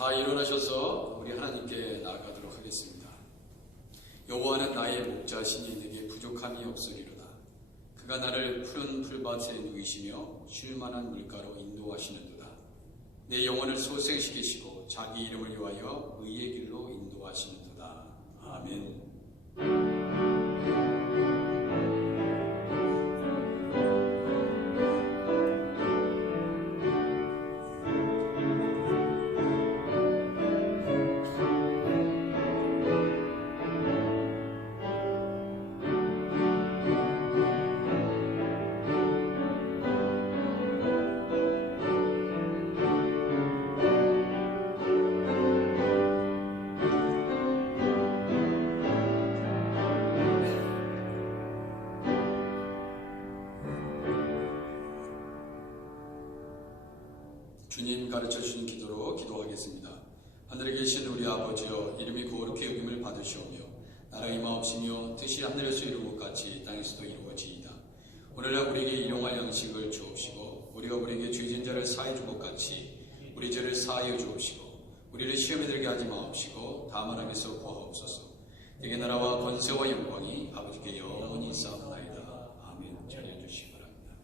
다 일어나셔서 우리 하나님께 나아가도록 하겠습니다. 여호와는 나의 목자시니 내게 부족함이 없으리로다. 그가 나를 푸른 풀밭에 누이시며 쉴만한 물가로 인도하시는도다. 내 영혼을 소생시키시고 자기 이름을 위하여 의의 길로 인도하시는도다. 아멘. 주님 가르쳐주신 기도로 기도하겠습니다. 하늘에 계신 우리 아버지여, 이름이 거룩히 여김을 받으시오며 나라가 임하옵시며 뜻이 하늘에서 이룬 것 같이 땅에서도 이루어지이다. 오늘날 우리에게 일용할 양식을 주옵시고 우리가 우리에게 죄진 자를 사해 준 것 같이 우리 죄를 사하여 주옵시고 우리를 시험에 들게 하지 마옵시고 다만 악에서 구하옵소서. 내게 나라와 권세와 영광이 아버지께 영원히 있사옵나이다. 아멘. 자리해 주시기 바랍니다.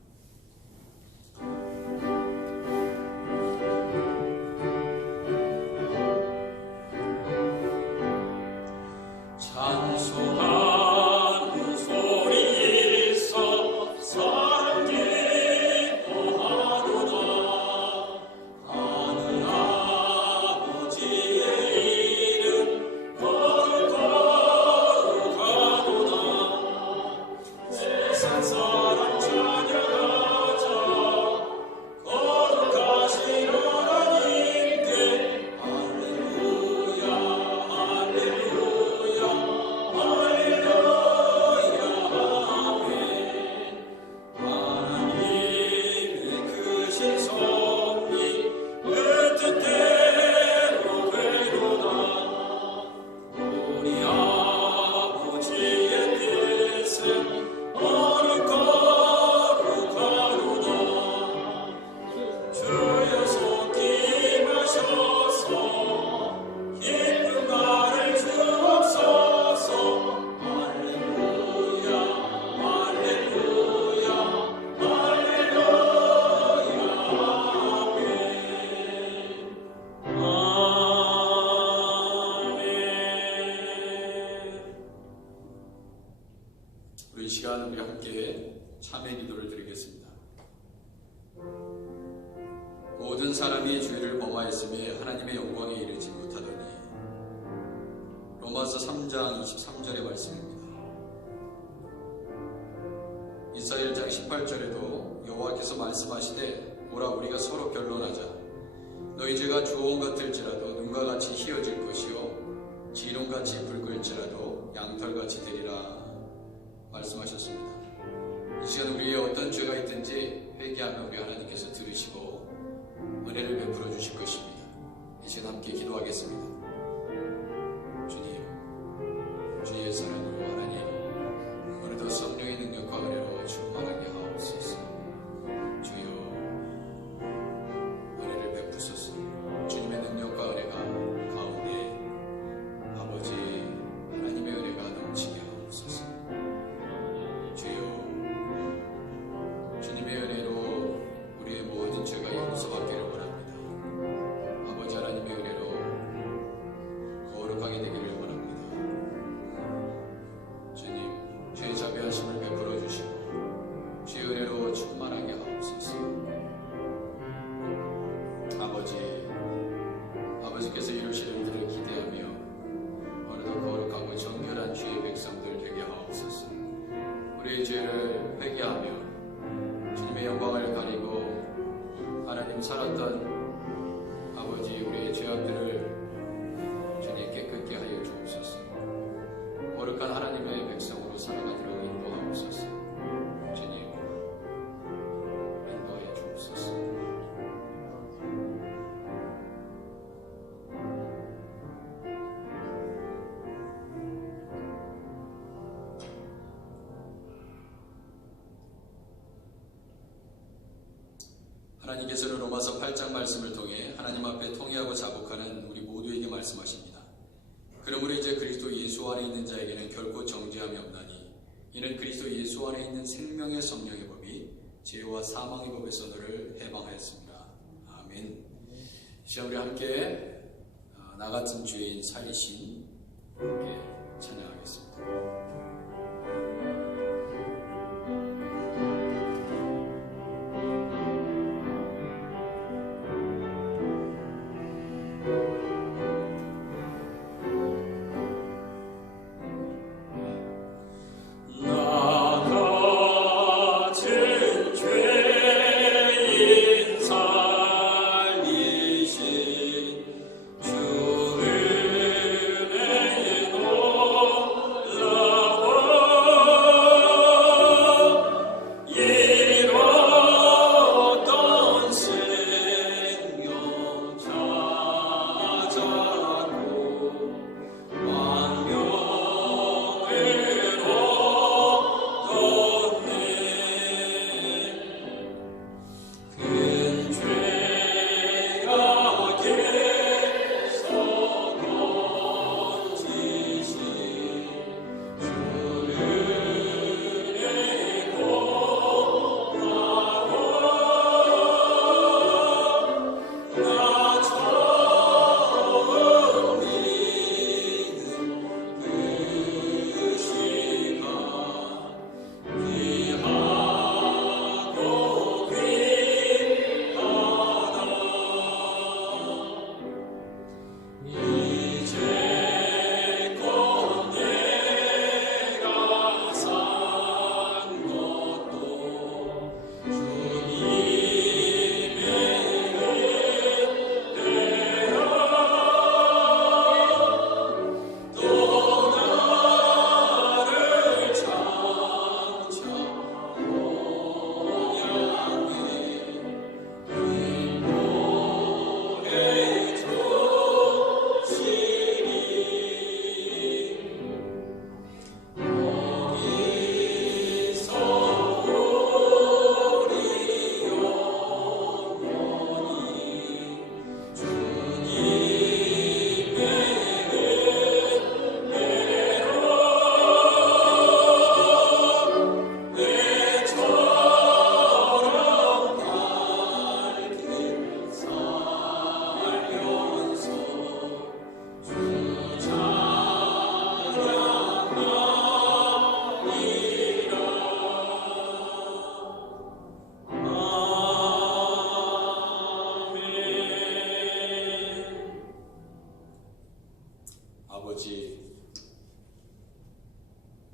이 시간 우리 함께 참회 기도를 드리겠습니다. 모든 사람이 죄를 범하였음에 하나님의 영광에 이르지 못하더니. 로마서 3장 23절의 말씀입니다. 이사야 1장 18절에도 여호와께서 말씀하시되 오라 우리가 서로 변론하자. 너희 죄가 주홍 같을지라도 눈과 같이 희어질 것이요 지롱같이 붉을지라도 양털같이 되리라 말씀하셨습니다. 이 시간 우리의 어떤 죄가 있든지 회개하며 우리 하나님께서 들으시고 은혜를 베풀어 주실 것입니다. 이 시간 함께 기도하겠습니다. 주님, 주의 사랑으로 하나님, 오늘도 성령의 능력과 은혜로 충만하게 하옵소서. 주여, 은혜를 베푸소서. 주님의 능력과 은혜가 가운데 아버지 하나님의 은혜가 넘치게 하옵소서. 주여, 주님의 은혜로 우리의 모든 죄가 용서받기를 원합니다. 아버지 하나님의 은혜로 거룩하게 되기를 원합니다. 주님, 죄의 자비하심을 베풀어 주시고 주의 은혜로 충만하게 하옵소서. 아버지께서 이루실 일들을 기대하며 오늘도 거룩하고 정결한 주의 백성들 되게 하옵소서. 우리의 죄를 회개하며 주님의 영광을 가리고 하나님 살았던 하나님께서는 로마서 8장 말씀을 통해 하나님 앞에 통회하고 자복하는 우리 모두에게 말씀하십니다. 그러므로 이제 그리스도 예수 안에 있는 자에게는 결코 정죄함이 없나니 이는 그리스도 예수 안에 있는 생명의 성령의 법이 죄와 사망의 법에서 너를 해방하였습니다. 아멘. 시간 우리 함께 나 같은 죄인 살리신 함께 찬양하겠습니다.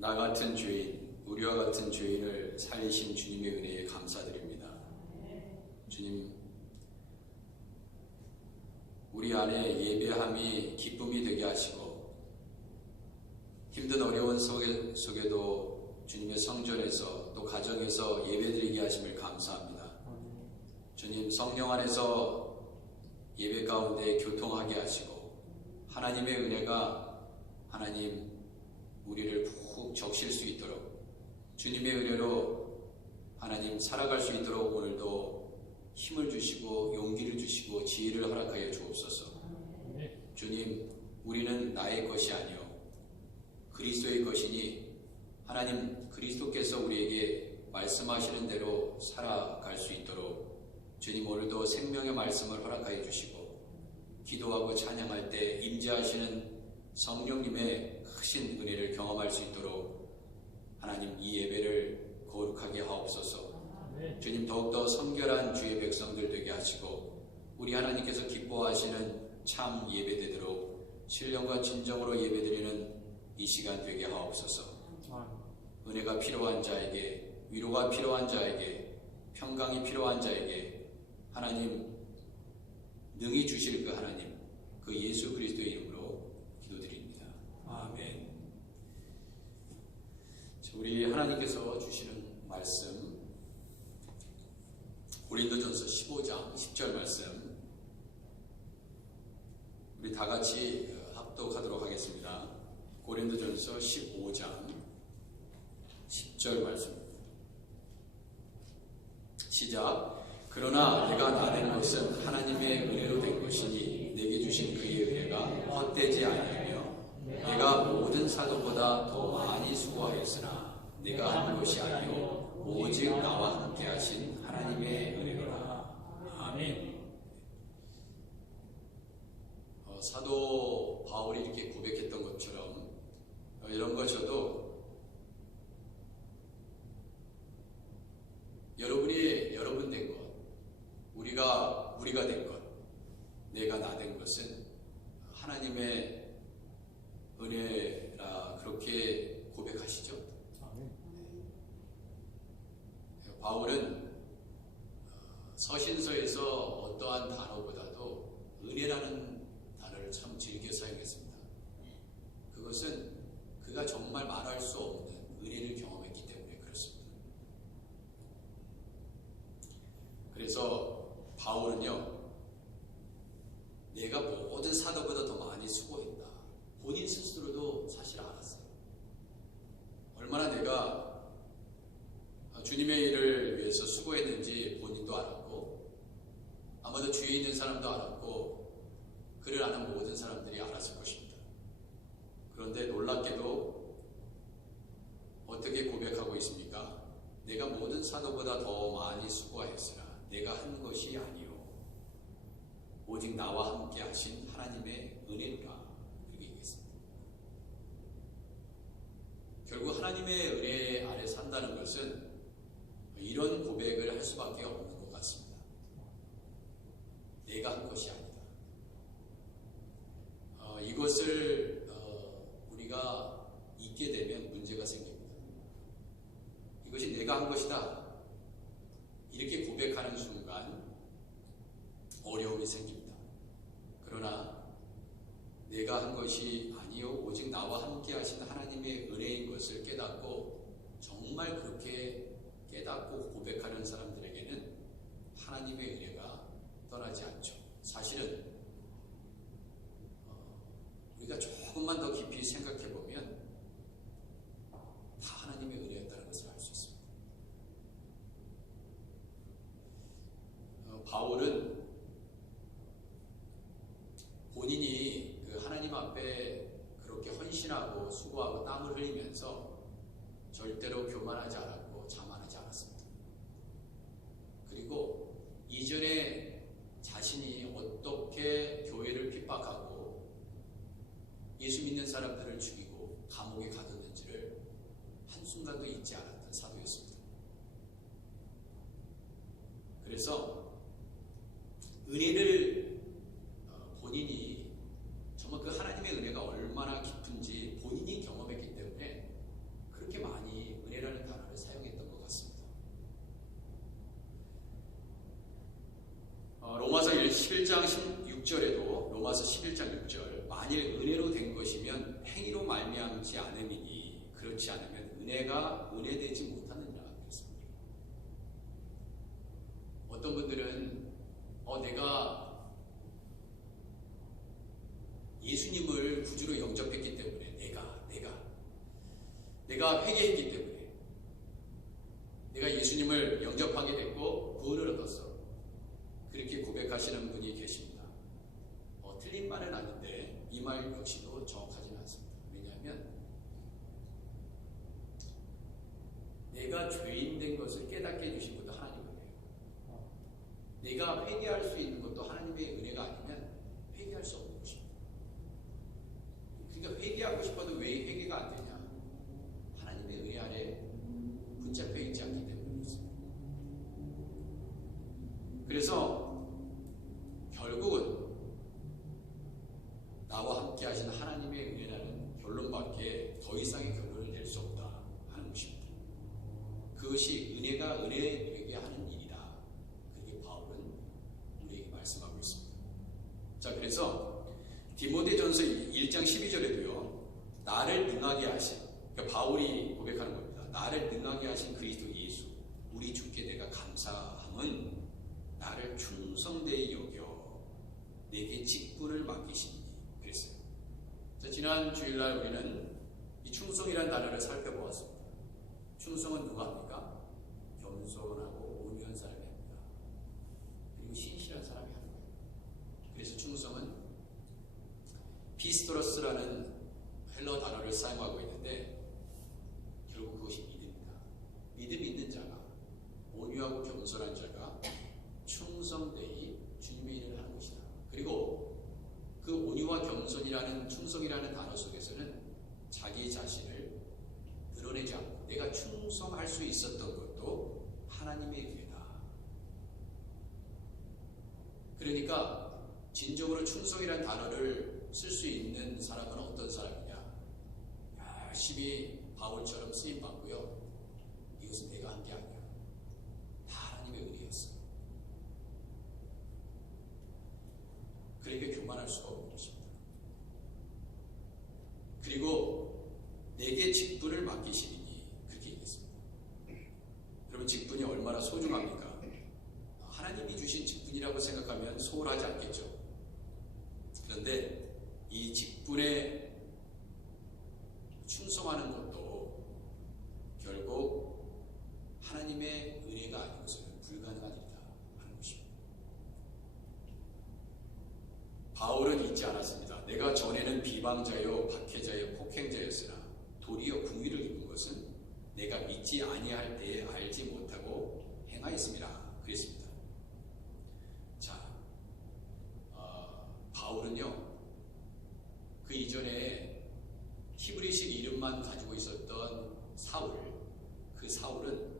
나 같은 죄인, 우리와 같은 죄인을 살리신 주님의 은혜에 감사드립니다. 주님, 우리 안에 예배함이 기쁨이 되게 하시고 힘든 어려운 속에도 주님의 성전에서 또 가정에서 예배드리게 하심을 감사합니다. 주님, 성령 안에서 예배 가운데 교통하게 하시고 하나님의 은혜가 하나님 우리를 푹 적실 수 있도록 주님의 은혜로 하나님 살아갈 수 있도록 오늘도 힘을 주시고 용기를 주시고 지혜를 허락하여 주옵소서. 주님, 우리는 나의 것이 아니요 그리스도의 것이니 하나님 그리스도께서 우리에게 말씀하시는 대로 살아갈 수 있도록 주님 오늘도 생명의 말씀을 허락하여 주시고 기도하고 찬양할 때 임재하시는 성령님의 크신 은혜를 경험할 수 있도록 하나님 이 예배를 거룩하게 하옵소서. 주님, 더욱더 성결한 주의 백성들 되게 하시고 우리 하나님께서 기뻐하시는 참 예배되도록 신령과 진정으로 예배드리는 이 시간 되게 하옵소서. 은혜가 필요한 자에게, 위로가 필요한 자에게, 평강이 필요한 자에게 하나님 능히 주실 그 하나님, 그 예수 그리스도의 이름으로 기도드립니다. 아멘. 우리 하나님께서 주시는 말씀 고린도전서 15장 10절 말씀 우리 다 같이 합독하도록 하겠습니다. 고린도전서 15장 10절 말씀 시작. 그러나 내가 나된 것은 하나님의 은혜로 된 것이니 내게 주신 그의 은혜가 헛되지 아니하며 내가 모든 사도보다 더 많이 수고하였으나 내가 한 것이 아니요 오직 나와 함께 하신 하나님의 은혜로라. 아멘. 사도 바울이 이렇게 고백했던 것처럼 이런 거 저도 여러분 된 것, 우리가 된 것, 내가 나 된 것은 하나님의 은혜라 그렇게 고백하시죠. 바울은 서신서에서 어떠한 단어보다도 은혜라는 단어를 참 즐겨 사용했습니다. 그것은 그가 정말 말할 수 없는 은혜를 경험했기 때문에 그렇습니다. 그래서 바울은요, 내가 모든 사도보다 더 많이 수고했다. 본인 스스로도 사실 알았어요. 얼마나 내가 주님의 일을 위해서 수고했는지 본인도 알았고, 아마도 주위에 있는 사람도 알았고, 그를 아는 모든 사람들이 알았을 것입니다. 그런데 놀랍게도 어떻게 고백하고 있습니까? 내가 모든 사도보다 더 많이 수고하였으나 내가 한 것이 아니요 오직 나와 함께 하신 하나님의 은혜라 그렇게 얘기했습니다. 결국 하나님의 은혜 아래 산다는 것은 이런 고백을 할 수밖에 없는 것 같습니다. 내가 한 것이 아니다. 이것을 우리가 잊게 되면 문제가 생깁니다. 이것이 내가 한 것이다. 이렇게 고백하는 순간 어려움이 생깁니다. 그러나 내가 한 것이 아니요 오직 나와 함께 하신 하나님의 은혜인 것을 깨닫고 정말 그렇게 깨닫고 고백하는 사람들에게는 하나님의 은혜가 떠나지 않죠. 사실은 우리가 조금만 더 깊이 생각해 보면 다 하나님의 은혜였다는 것을 알 수 있습니다. 바울은 본인이 그 하나님 앞에 그렇게 헌신하고 수고하고 땀을 흘리면서 절대로 교만하지 않았고 자만하지 않았습니다. 그리고 이전에 자신이 어떻게 교회를 핍박하고 예수 믿는 사람들을 죽이고 감옥에 가뒀는지를 한순간도 잊지 않았던 사도였습니다. 그래서 은혜를 본인이 정말 그 하나님의 은혜가 얼마나 깊은지 본인이 경험했기 때문에 그렇게 많이 은혜라는 단어를 사용했던 것 같습니다. 로마서 11장 16절에도 로마서 11장 6절 만일 은혜로 된 것이면 행위로 말미암지 않음이니 그렇지 않으면 은혜가 은혜되지 못하느니라 그랬습니다. 어떤 분들은 내가 예수님을 구주로 영접했기 때문에 내가 회개했기 때문에 내가 예수님을 영접하게 됐고 구원을 얻었어. 그렇게 고백하시는 분이 계십니다. 틀린 말은 아닌데 이 말 역시도 정확하지는 않습니다. 왜냐하면 내가 죄인 된 것을 깨닫게 해주신 것도 하나님이에요. 내가 회개할 수 있는 것도 하나님의 은혜가 아니면 회개할 수 없는 것입니다. 그러니까 회개하고 싶어도 왜 회개가 안 되냐? 하나님의 은혜 아래 붙잡혀 있지 않기 때문에 그렇습니다. 그래서 결국은 나와 함께 하신 하나님의 은혜라는 결론밖에 더 이상의 결론을 낼 수 없다 하는 것입니다. 그것이 은혜가 은혜되게 하는 일이다. 그렇게 바울은 우리에게 말씀하고 있습니다. 자, 그래서 디모데전서 1장 12절에도요. 나를 능하게 하신, 그러니까 바울이 고백하는 겁니다. 나를 능하게 하신 그리스도 예수, 우리 주께 내가 감사함은 나를 충성되이 여겨 내게 직분을 맡기시니 그랬어요. 자, 지난 주일날 우리는 이 충성이라는 단어를 살펴보았습니다. 충성은 누가 합니까? 겸손하고 온유한 사람이 합니다. 그러니까 진정으로 충성이라는 단어를 쓸 수 있는 사람은 어떤 사람이냐? 열심히 바울처럼 쓰임받고요. 이것은 내가 한 게 아니야. 다 하나님의 은혜였어. 그러니까 교만할 수가 없는 것입니다. 그리고 내게 직분을 맡기시니 그렇게 얘기했습니다. 여러분, 직분이 얼마나 소중합니까? 하나님이 주신 직분이라고 생각하면 소홀하지 않겠죠. 그런데 이 직분에 충성하는 것도 결국 하나님의 은혜가 아니고서는 불가능한 일이다 하는 것입니다. 바울은 잊지 않았습니다. 내가 전에는 비방자요 박해자요 폭행자였으나 도리어 궁유를 입은 것은 내가 믿지 아니할 때에 알지 못하고 행하였습니다. 그랬습니다. 자, 바울은요, 그 이전에 히브리식 이름만 가지고 있었던 사울, 그 사울은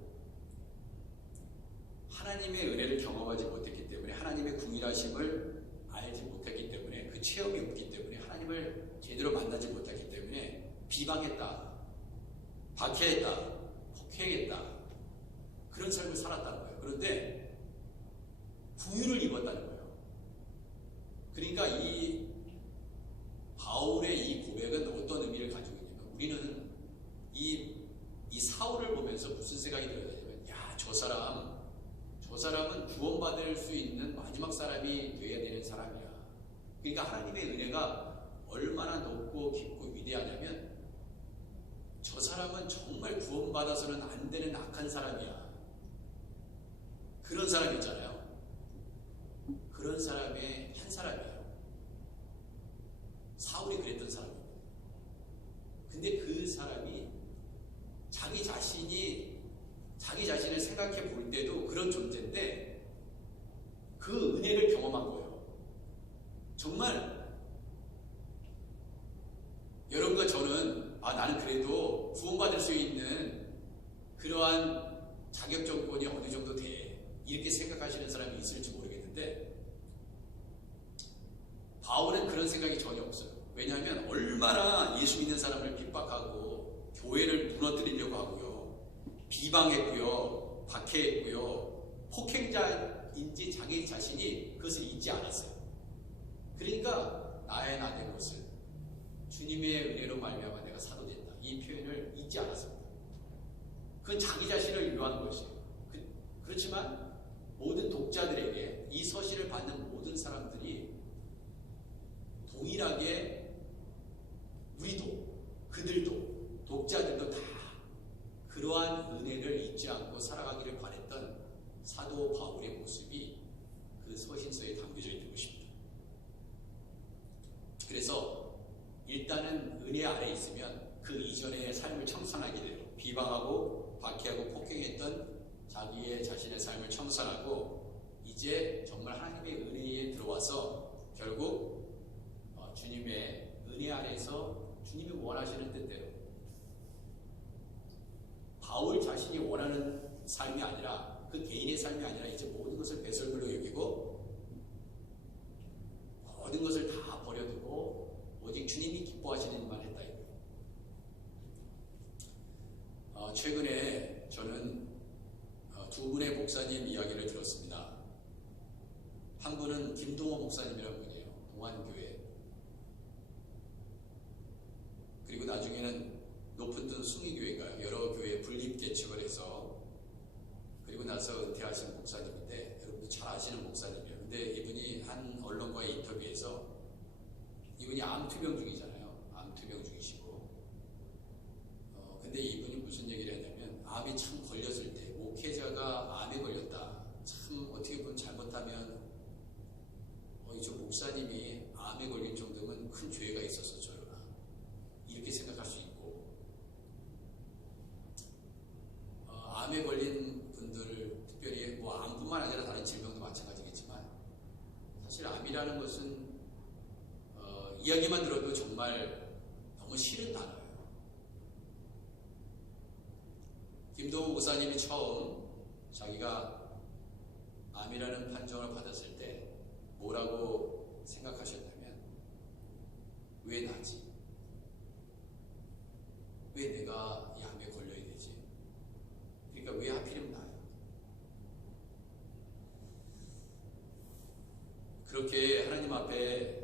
하나님의 은혜를 경험하지 못했기 때문에, 하나님의 궁일하심을 알지 못했기 때문에, 그 체험이 없기 때문에, 하나님을 제대로 만나지 못했기 때문에 비방했다, 박해했다, 폭행했다, 그런 삶을 살았다는 거예요. 그런데 궁유를 입었다는 거예요. 그러니까 이 바울의 이 고백은 어떤 의미를 가지고 있냐면, 우리는 이 사울을 보면서 무슨 생각이 들었냐면, 야, 저 사람은 구원받을 수 있는 마지막 사람이 되어야 되는 사람이야. 그러니까 하나님의 은혜가 얼마나 높고 깊고 위대하냐면, 저 사람은 정말 구원받아서는 안 되는 악한 사람이야. 그런 사람 있잖아요. 그런 사람의 한 사람이에요. 사울이 그랬던 사람이에요. 근데 그 사람이 자기 자신을 생각해 볼 때도 그런 존재인데 그 은혜를 경험한 거예요. 정말 여러분과 저는 나는 그래도 구원받을 수 있는 그러한 자격 조건이 어느 정도 돼, 이렇게 생각하시는 사람이 있을지 모르겠는데, 바울은 그런 생각이 전혀 없어요. 왜냐하면 얼마나 예수 믿는 사람을 핍박하고 교회를 무너뜨리려고 하고요, 비방했고요, 박해했고요, 폭행자인지 자기 자신이 그것을 잊지 않았어요. 그러니까 나의 나 된 것을 주님의 은혜로 말미암아 내가 사도된다, 이 표현을 잊지 않았습니다. 그건 자기 자신을 위로하는 것이에요. 그렇지만 모든 독자들에게, 이 서신을 받는 모든 사람들이 동일하게, 우리도, 그들도, 독자들도 다 그러한 은혜를 잊지 않고 살아가기를 바랬던 사도 바울의 모습이 그 서신서에 담겨져 있는 것입니다. 그래서 일단은 은혜 아래 있으면 그 이전의 삶을 청산하게 돼요. 비방하고 박해하고 폭행했던 자기의 자신의 삶을 청산하고 이제 정말 하나님의 은혜에 들어와서 결국 주님의 은혜 아래서 주님이 원하시는 뜻대로, 바울 자신이 원하는 삶이 아니라, 그 개인의 삶이 아니라 이제 모든 것을 배설물로 여기고 모든 것을 다 버려두고 오직 주님이 기뻐하시는 일만 했다 이거예요. 최근에 저는 두 분의 목사님 이야기를 들었습니다. 한 분은 김동호 목사님이라는 분이에요. 동안교회. 그리고 나중에는 높은 뜬 숭의교회가 여러 교회에 분립개척을 해서, 그리고 나서 은퇴하신 목사님인데, 여러분도 잘 아시는 목사님이에요. 근데 이분이 한 언론과의 인터뷰에서, 이분이 암투병 중이잖아요. 암투병 중이시고, 근데 이분이 무슨 얘기를 했냐면, 암이 참 걸렸을 때, 목회자가 암에 걸렸다, 참 어떻게 보면 잘못하면 저 목사님이 암에 걸린 정도면 큰 죄가 있어서 저러나, 이렇게 생각할 수 있고, 암에 걸린 분들, 특별히 암뿐만 아니라 다른 질병도 마찬가지겠지만, 사실 암이라는 것은 이야기만 들어도 정말 너무 싫은 단어예요. 김동호 목사님이 처음 자기가 암이라는 판정을 받았을 때 뭐라고 생각하셨냐면, 왜 나지? 왜 내가 이 암에 걸려야 되지? 그러니까 왜 하필이면 나야? 그렇게 하나님 앞에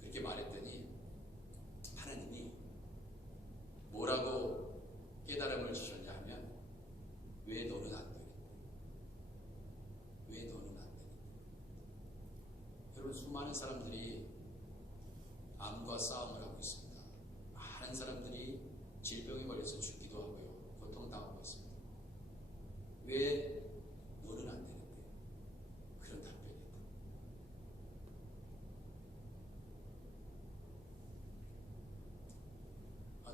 그렇게 말했더니 하나님이 뭐라고 깨달음을 주셨냐 하면, 왜 너는 안 되는데? 왜 너는 안 되는데? 여러분, 수많은 사람들이 암과 싸움을 하고 있습니다. 많은 사람들이 질병에 걸려서 죽기도 하고요, 고통당하고 있습니다. 왜 너는 안 되는데? 그런 답변이다.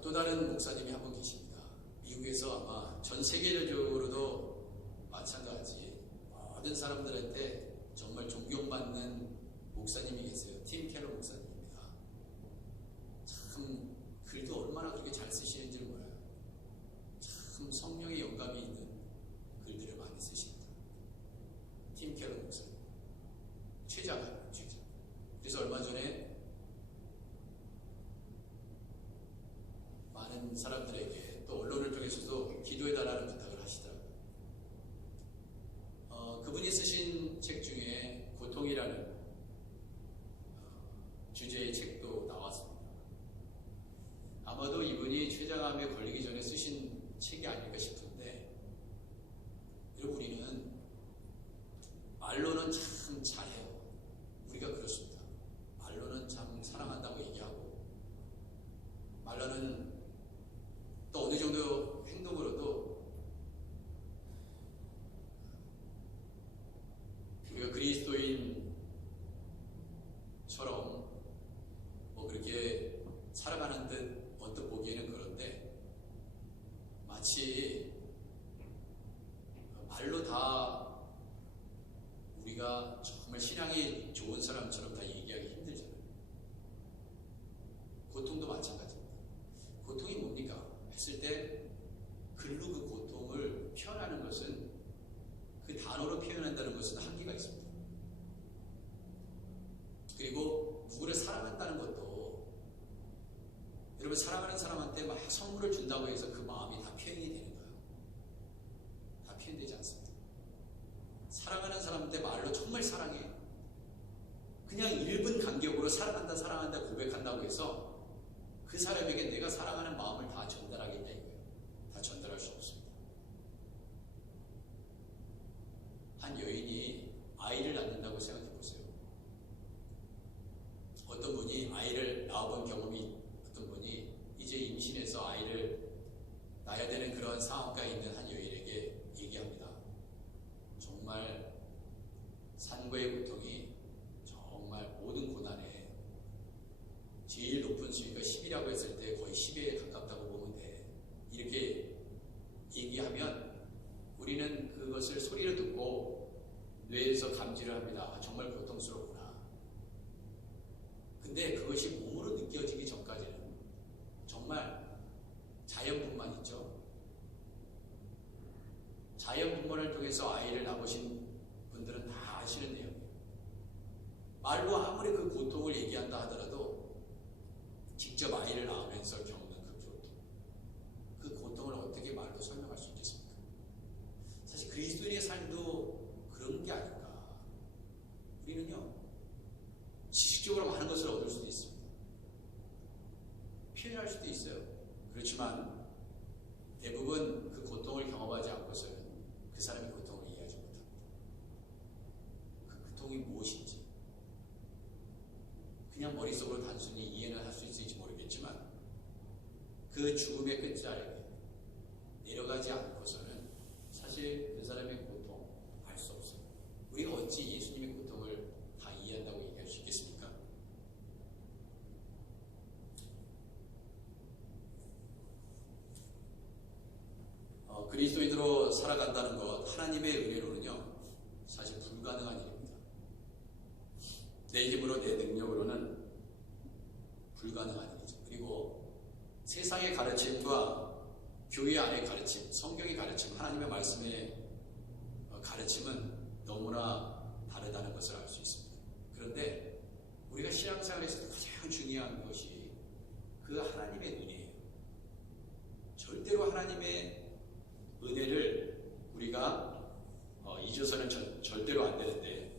또 다른 목사님이 한 분 계십니다. 미국에서 아마 전 세계적으로도 마찬가지 모든 사람들한테 정말 존경받는 목사님이 계세요. 팀 켈러 목사님입니다. 참 글도 얼마나 그렇게 잘 쓰시는지 몰라요. 참 성령의 영감이 있는 글들을 많이 쓰십니다. 팀 켈러 목사님, 최자가. 그래서 얼마 전에 많은 사람들에게 또 언론을 통해서도 기도해달라는 부탁을 하시더라고요. 그분이 쓰신 책 중에 고통이라는 주제의 책도 나왔습니다. 아마도 이분이 췌장암에 걸리기 전에 쓰신 책이 아닐까 싶은데, 여러분, 우리는 말로는 참 잘해요. 우리가 그렇습니다. 말로는 참 사랑한다고 얘기하고, 말로는 또 어느 정도 행동으로도 우리가 그리스도인처럼 뭐 그렇게 살아가는 듯 언뜻 보기에는 그런데, 마치 말로 다 우리가 정말 신앙이 좋은 사람처럼 다 얘기하기 힘들잖아요. 고통도 마찬가지입니다. 고통이 뭡니까? 했을 때 글로 그 고통을 표현하는 것은, 그 단어로 표현한다는 것은 한계가 있습니다. 그리고 누구를 사랑한다는 것도, 여러분, 사랑하는 사람한테 막 선물을 준다고 해서 그 마음이 다 표현이 되는가요? 다 표현되지 않습니다. 사랑하는 사람한테 말로 정말 사랑해, 그냥 1분 간격으로 사랑한다 사랑한다 고백한다고 해서 그 사람에게 내가 사랑하는 마음을 다 전달하겠냐 이거예요. 다 전달할 수 없습니다. 한 여인이 아이를 낳는다고 생각해 보세요. 어떤 분이 아이를 낳아본 경험이, 어떤 분이 이제 임신해서 아이를 낳아야 되는 그런 상황가에 있는 한 여인에게 얘기합니다. 정말 산고의 고통이 정말 모든 고난에 제일 높은 수위가 10이라고 했을 때 거의 10에 가깝다고 보면 돼. 이렇게 얘기하면 우리는 그것을 소리를 듣고 뇌에서 감지를 합니다. 아, 정말 고통스럽구나. 근데 그것이 몸으로 느껴지기 전까지는 정말 자연분만 있죠. 자연분만을 통해서 아이를 낳으신 분들은 다 아시는 내용이에요. 말로 아무리 그 고통을 얘기한다 하더라도 직접 아이를 낳으면서 겪는 그 고통을 어떻게 말로 설명할 수 있겠습니까? 사실 그리스도인의 삶도 그런 게 아닐까. 우리는요, 지식적으로 많은 것을 얻을 수도 있습니다. 표현할 수도 있어요. 그렇지만 대부분 그 고통을 경험하지 않고서는 그 사람의 고통을 이해하지 못합니다. 그 고통이 무엇인지 그냥 머릿속으로 단순히 이해는 할 수 있을지 모르겠지만, 그 죽음의 끝자락에 내려가지 않고서는 사실 그 사람의 고통 알 수 없어요. 우리가 어찌 예수님의 고통을 다 이해한다고 얘기할 수 있겠습니까? 그리스도인으로 살아간다는 것, 하나님의 은혜로는요, 사실 불가능한 일입니다. 내 힘으로, 내 능력으로는 불가능한 일이죠. 그리고 세상의 가르침과 교회 안의 가르침, 성경의 가르침, 하나님의 말씀의 가르침은 너무나 다르다는 것을 알 수 있습니다. 그런데 우리가 신앙생활에서 가장 중요한 것이 그 하나님의 은혜예요. 절대로 하나님의 은혜를 우리가 잊어서는 절대로 안 되는데,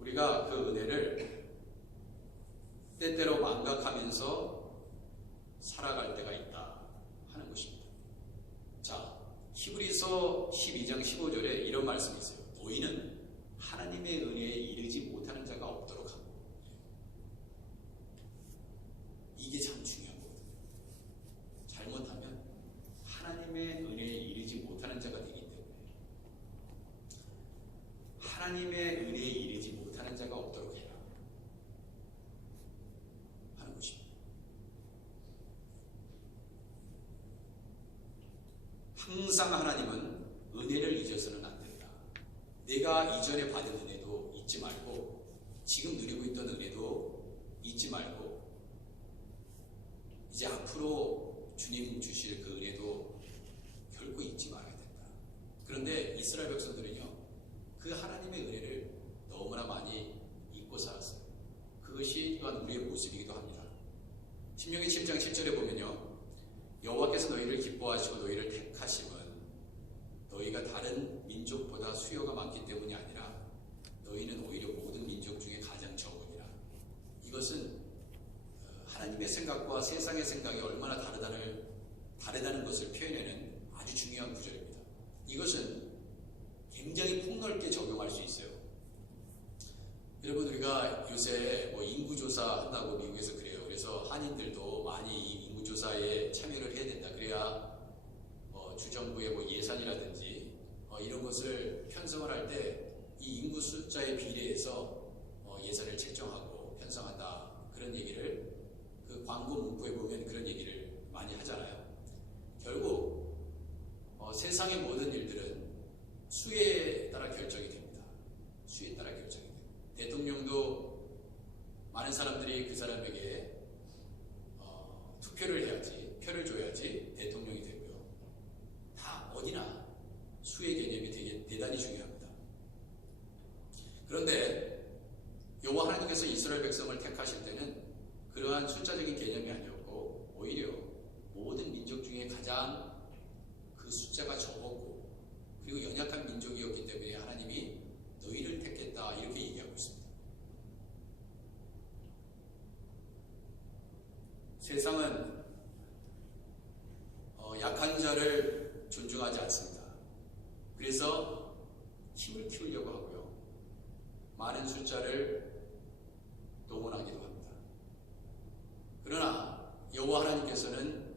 우리가 그 은혜를 때때로 망각하면서 살아갈 때가 있다 하는 것입니다. 자, 히브리서 12장 15절에 이런 말씀이 있어요. 너희는 하나님의 은혜에 이르지 못하는 자가 없도록 하고. 이게 참 중요한 거거든요. 잘못하면 하나님의 은혜에 이르지 못하는 자가 되기 때문에, 하나님의 은혜에 이르지 못하는 자가 없도록 해라 하는 것입니다. 항상 하나님은 은혜를 잊어서는 안 된다. 내가 이전에 받은 은혜도 잊지 말고, 지금 누리고 있던 은혜도 잊지 말고, 이제 앞으로 주님 주실 그 은혜도 결코 잊지 말아야 된다. 그런데 이스라엘 백성들은요, 그 하나님의 은혜를 너무나 많이 잊고 살았어요. 그것이 또한 우리의 모습이기도 합니다. 신명기 7장 10절에 보면요, 여호와께서 너희를 기뻐하시고 너희를 택하심은 너희가 다른 민족보다 수요가 많기 때문이 아니라 너희는 오히려 모든 민족 중에 가장 적으니라. 이것은 하나님의 생각과 세상의 생각이 얼마나 다르다는 것을 표현하는 아주 중요한 구절입니다. 이것은 굉장히 폭넓게 적용할 수 있어요. 여러분, 우리가 요새 인구조사 한다고 미국에서 그래요. 그래서 한인들도 많이 이 인구조사에 참여를 해야 된다. 그래야 주정부의 예산이라든지 이런 것을 편성을 할 때 이 인구 숫자에 비례해서 예산을 책정하고 편성한다. 그런 얘기를 그 광고 문구에 보면 그런 얘기를 많이 하잖아요. 결국 세상의 모든 일들은 수에 따라 결정이 됩니다. 수에 따라 결정이 돼요. 대통령도 많은 사람들이 그 사람에게 투표를 해야지, 표를 줘야지 대통령이 되고요. 다 어디나 수의 개념이 되게 대단히 중요합니다. 그런데 여호와 하나님께서 이스라엘 백성을 택하실 때는 그러한 숫자적인 개념이 아니었고, 오히려 모든 민족 중에 가장 그 숫자가 적었고, 그리고 연약한 민족이었기 때문에 하나님이 너희를 택했다, 이렇게 얘기하고 있습니다. 세상은 약한 자를 존중하지 않습니다. 그래서 힘을 키우려고 하고요, 많은 숫자를 동원하기도 합니다. 그러나 여호와 하나님께서는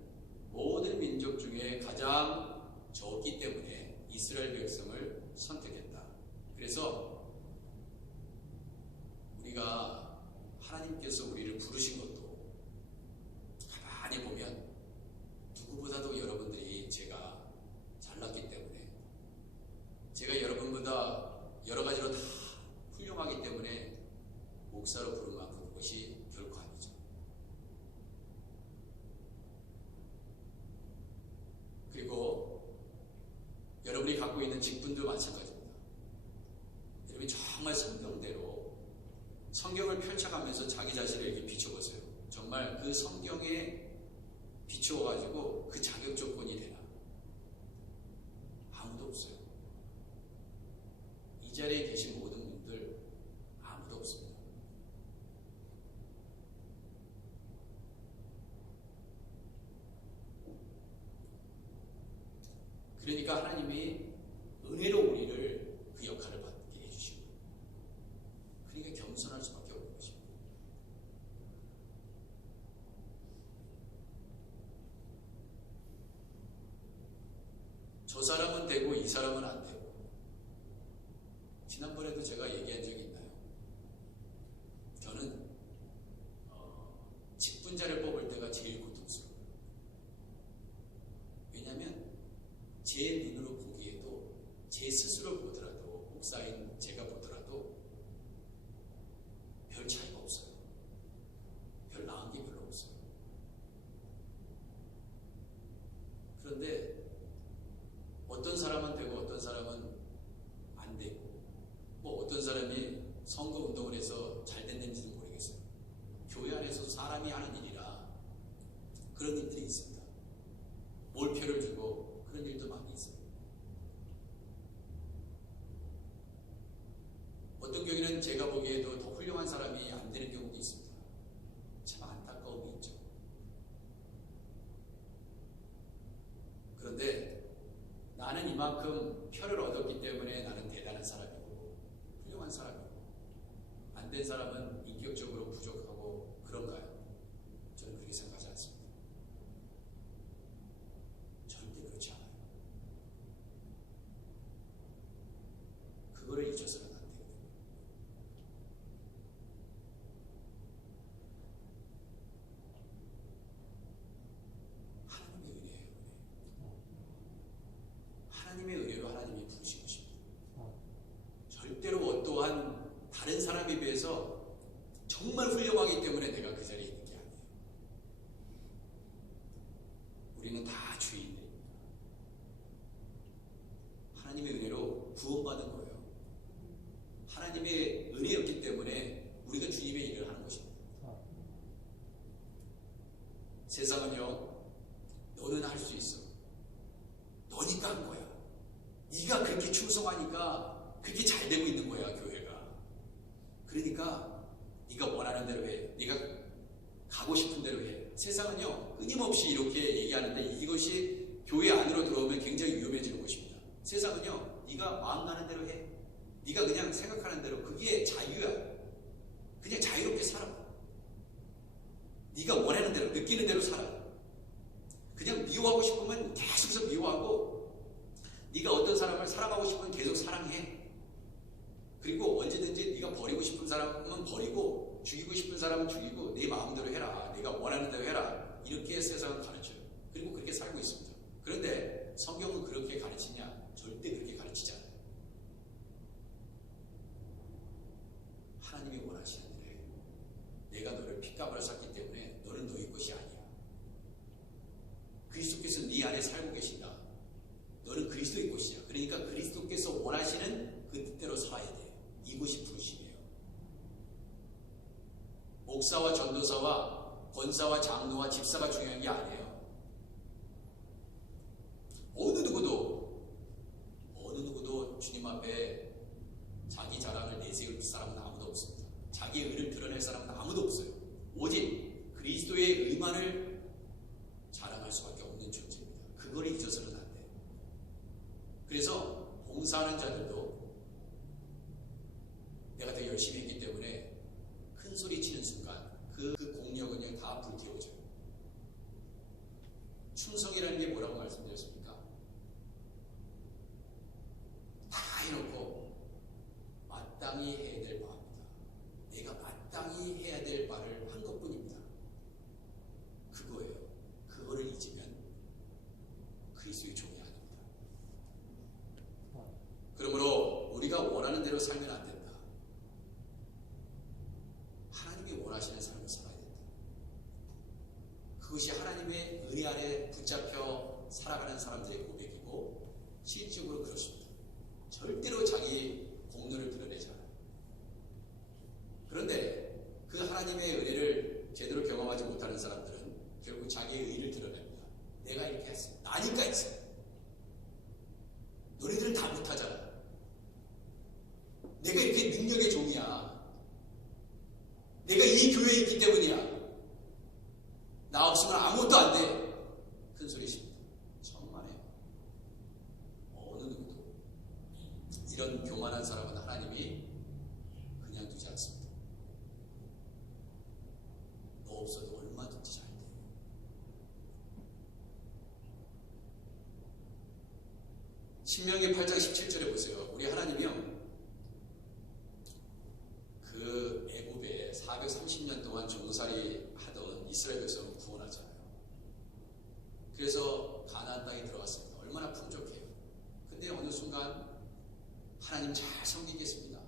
모든 민족 중에 가장 적기 때문에 이스라엘 백성을 선택했다. 그래서 우리가 하나님께서 우리를 부르신 것도 가만히 보면 누구보다도 여러분들이 제가 잘났기 때문에, 제가 여러분보다 여러 가지로 다 훌륭하기 때문에 목사로 부른 만큼 그것이 결코 아니죠. 그리고 여러분이 갖고 있는 직분도 마찬가지입니다. 여러분이 정말 성경대로 성경을 펼쳐가면서 자기 자신을 이렇게 비춰보세요. 정말 그 성경에 비추어가지고 그 자격 조건이 되나? 아무도 없어요. 이 자리에 계신 모든 분들 아무도 없습니다. 그러니까 하나님이 은혜로 우리를 그 역할을 받게 해주시고, 그러니까 겸손할 수밖에 없는 것입니다. 저 사람은 되고 이 사람은 안 되고. 지난번에도 제가 얘기한 적이 있나요? 저는 직분자를 뽑을 때가 제일 고통스러워요. 왜냐하면 제 눈으로 보기에도, 제 스스로 보더라도, 목사인 제가 보더라도 별 차이가 없어요. 별 나은 게 별로 없어요. 그런데 어떤 사람은 되고 어떤 사람은 안 되고, 뭐 어떤 사람이 선거 운동을 해서 잘 됐는지도 모르겠어요. 교회 안에서 사람이 하는 일이라 그런 일들이 있습니다. 몰표를 주고 그런 일도 많이 있어요. 어떤 경우에는 제가 보기에도 더 훌륭한 사람이 안 되는 경우도 있습니다. 참 안타까움이 있죠. 그런데 나는 이만큼 표를 얻었기 때문에 나는 대단한 사람이고 훌륭한 사람이고, 안 된 사람은 인격적으로 부족하고 그런가요? 저는 그렇게 생각하지 않습니다. 절대 그렇지 않아요. 그거를 잊어서는 안 되거든요. 하나님의 은혜예요. 하나님의 은혜로 하나님이 부르신 것입니다. 절대로 어떠한 다른 사람에 비해서 정말 훌륭하기 때문에 내가 그 자리에 있는 게 아니에요. 우리는 다 주인입니다. 하나님의 은혜로 구원받은 거예요. 하나님의 은혜였기 때문에 우리가 주님의 일을 하는 것입니다. 세상은요, 너는 할 수 있어. 너니까 한 거야. 네가 그렇게 충성하니까 그렇게 잘 되고 있는 거야, 교회가. 그러니까 네가 원하는 대로 해. 네가 가고 싶은 대로 해. 세상은요, 끊임없이 이렇게 얘기하는데 이것이 교회 안으로 들어오면 굉장히 위험해지는 것입니다. 세상은요, 네가 마음 가는 대로 해. 네가 그냥 생각하는 대로, 그게 자유야. 그냥 자유롭게 살아. 네가 원하는 대로, 느끼는 대로 살아. 그냥 미워하고 싶으면 계속해서 미워하고, 네가 어떤 사람을 사랑하고 싶으면 계속 사랑해. 그리고 언제든지 네가 버리고 싶은 사람은 버리고, 죽이고 싶은 사람은 죽이고, 네 마음대로 해라. 네가 원하는 대로 해라. 이렇게 세상은 가르쳐요. 그리고 그렇게 살고 있습니다. 그런데 성경은 그렇게 가르치냐? 절대 그렇게 가르치지 않아요. 하나님이 원하시는 대로 해요. 내가 너를 핏값으로 샀기 때문에 너는 너의 것이 아니야. 그리스도께서 네 안에 살고 계신다. 너는 그리스도의 것이야. 그러니까 그리스도께서 원하시는 그 뜻대로 살아야 돼요. 이것이 부르심이에요. 목사와 전도사와 권사와 장로와 집사가 중요한 게 아니에요. 어느 누구도 주님 앞에 자기 자랑을 내세울 사람은 아무도 없습니다. 자기의 의를 드러낼 사람은 아무도 없어요. 오직 그리스도의 의만을 자랑할 수밖에 없는 존재입니다. 그걸 잊어서는 안 돼요. 그래서 봉사하는 자들도 내가 더 열심히 했기 때문에 큰 소리 치는 순간 그 공력은요, 다 불태워져요. 충성이라는 게 뭐라고 말씀드렸습니까? 다 해놓고 마땅히 해야 될 바입니다. 내가 마땅히 해야 될 바를 한 것뿐입니다. 그거예요. 그거를 잊으면 그리스도의 종이 아닙니다. 그러므로 우리가 원하는 대로 살면 안 된다. 하나님이 원하시는 삶을 살아야 된다. 그것이 하나님의 은혜 아래 붙잡혀 살아가는 사람들의 고백이고, 실질적으로 그렇습니다. 절대로 자기 공로를 드러내지 않아요. 그런데 그 하나님의 은혜를 제대로 경험하지 못하는 사람들은 결국 자기의 의를 드러냅니다. 내가 이렇게 했어. 나니까 했어. 너희들은 다 못하잖아. 내가 이렇게 능력의 종이야. 내가 이 교회에 있기 때문이야. 나 없으면 아무것도 안 돼. 큰 소리십니다. 정말이에요. 어느 누구도 이런 교만한 사람은 하나님이 그냥 두지 않습니다. 너 없어도 얼마든지 잘 돼. 신명기 8장 17절에 보세요. 우리 하나님이요, 그 애굽에 430년 동안 종살이 하던 이스라엘 백성을 구원하잖아요. 그래서 가나안 땅에 들어갔습니다. 얼마나 풍족해요. 근데 어느 순간 하나님 잘 섬기겠습니다.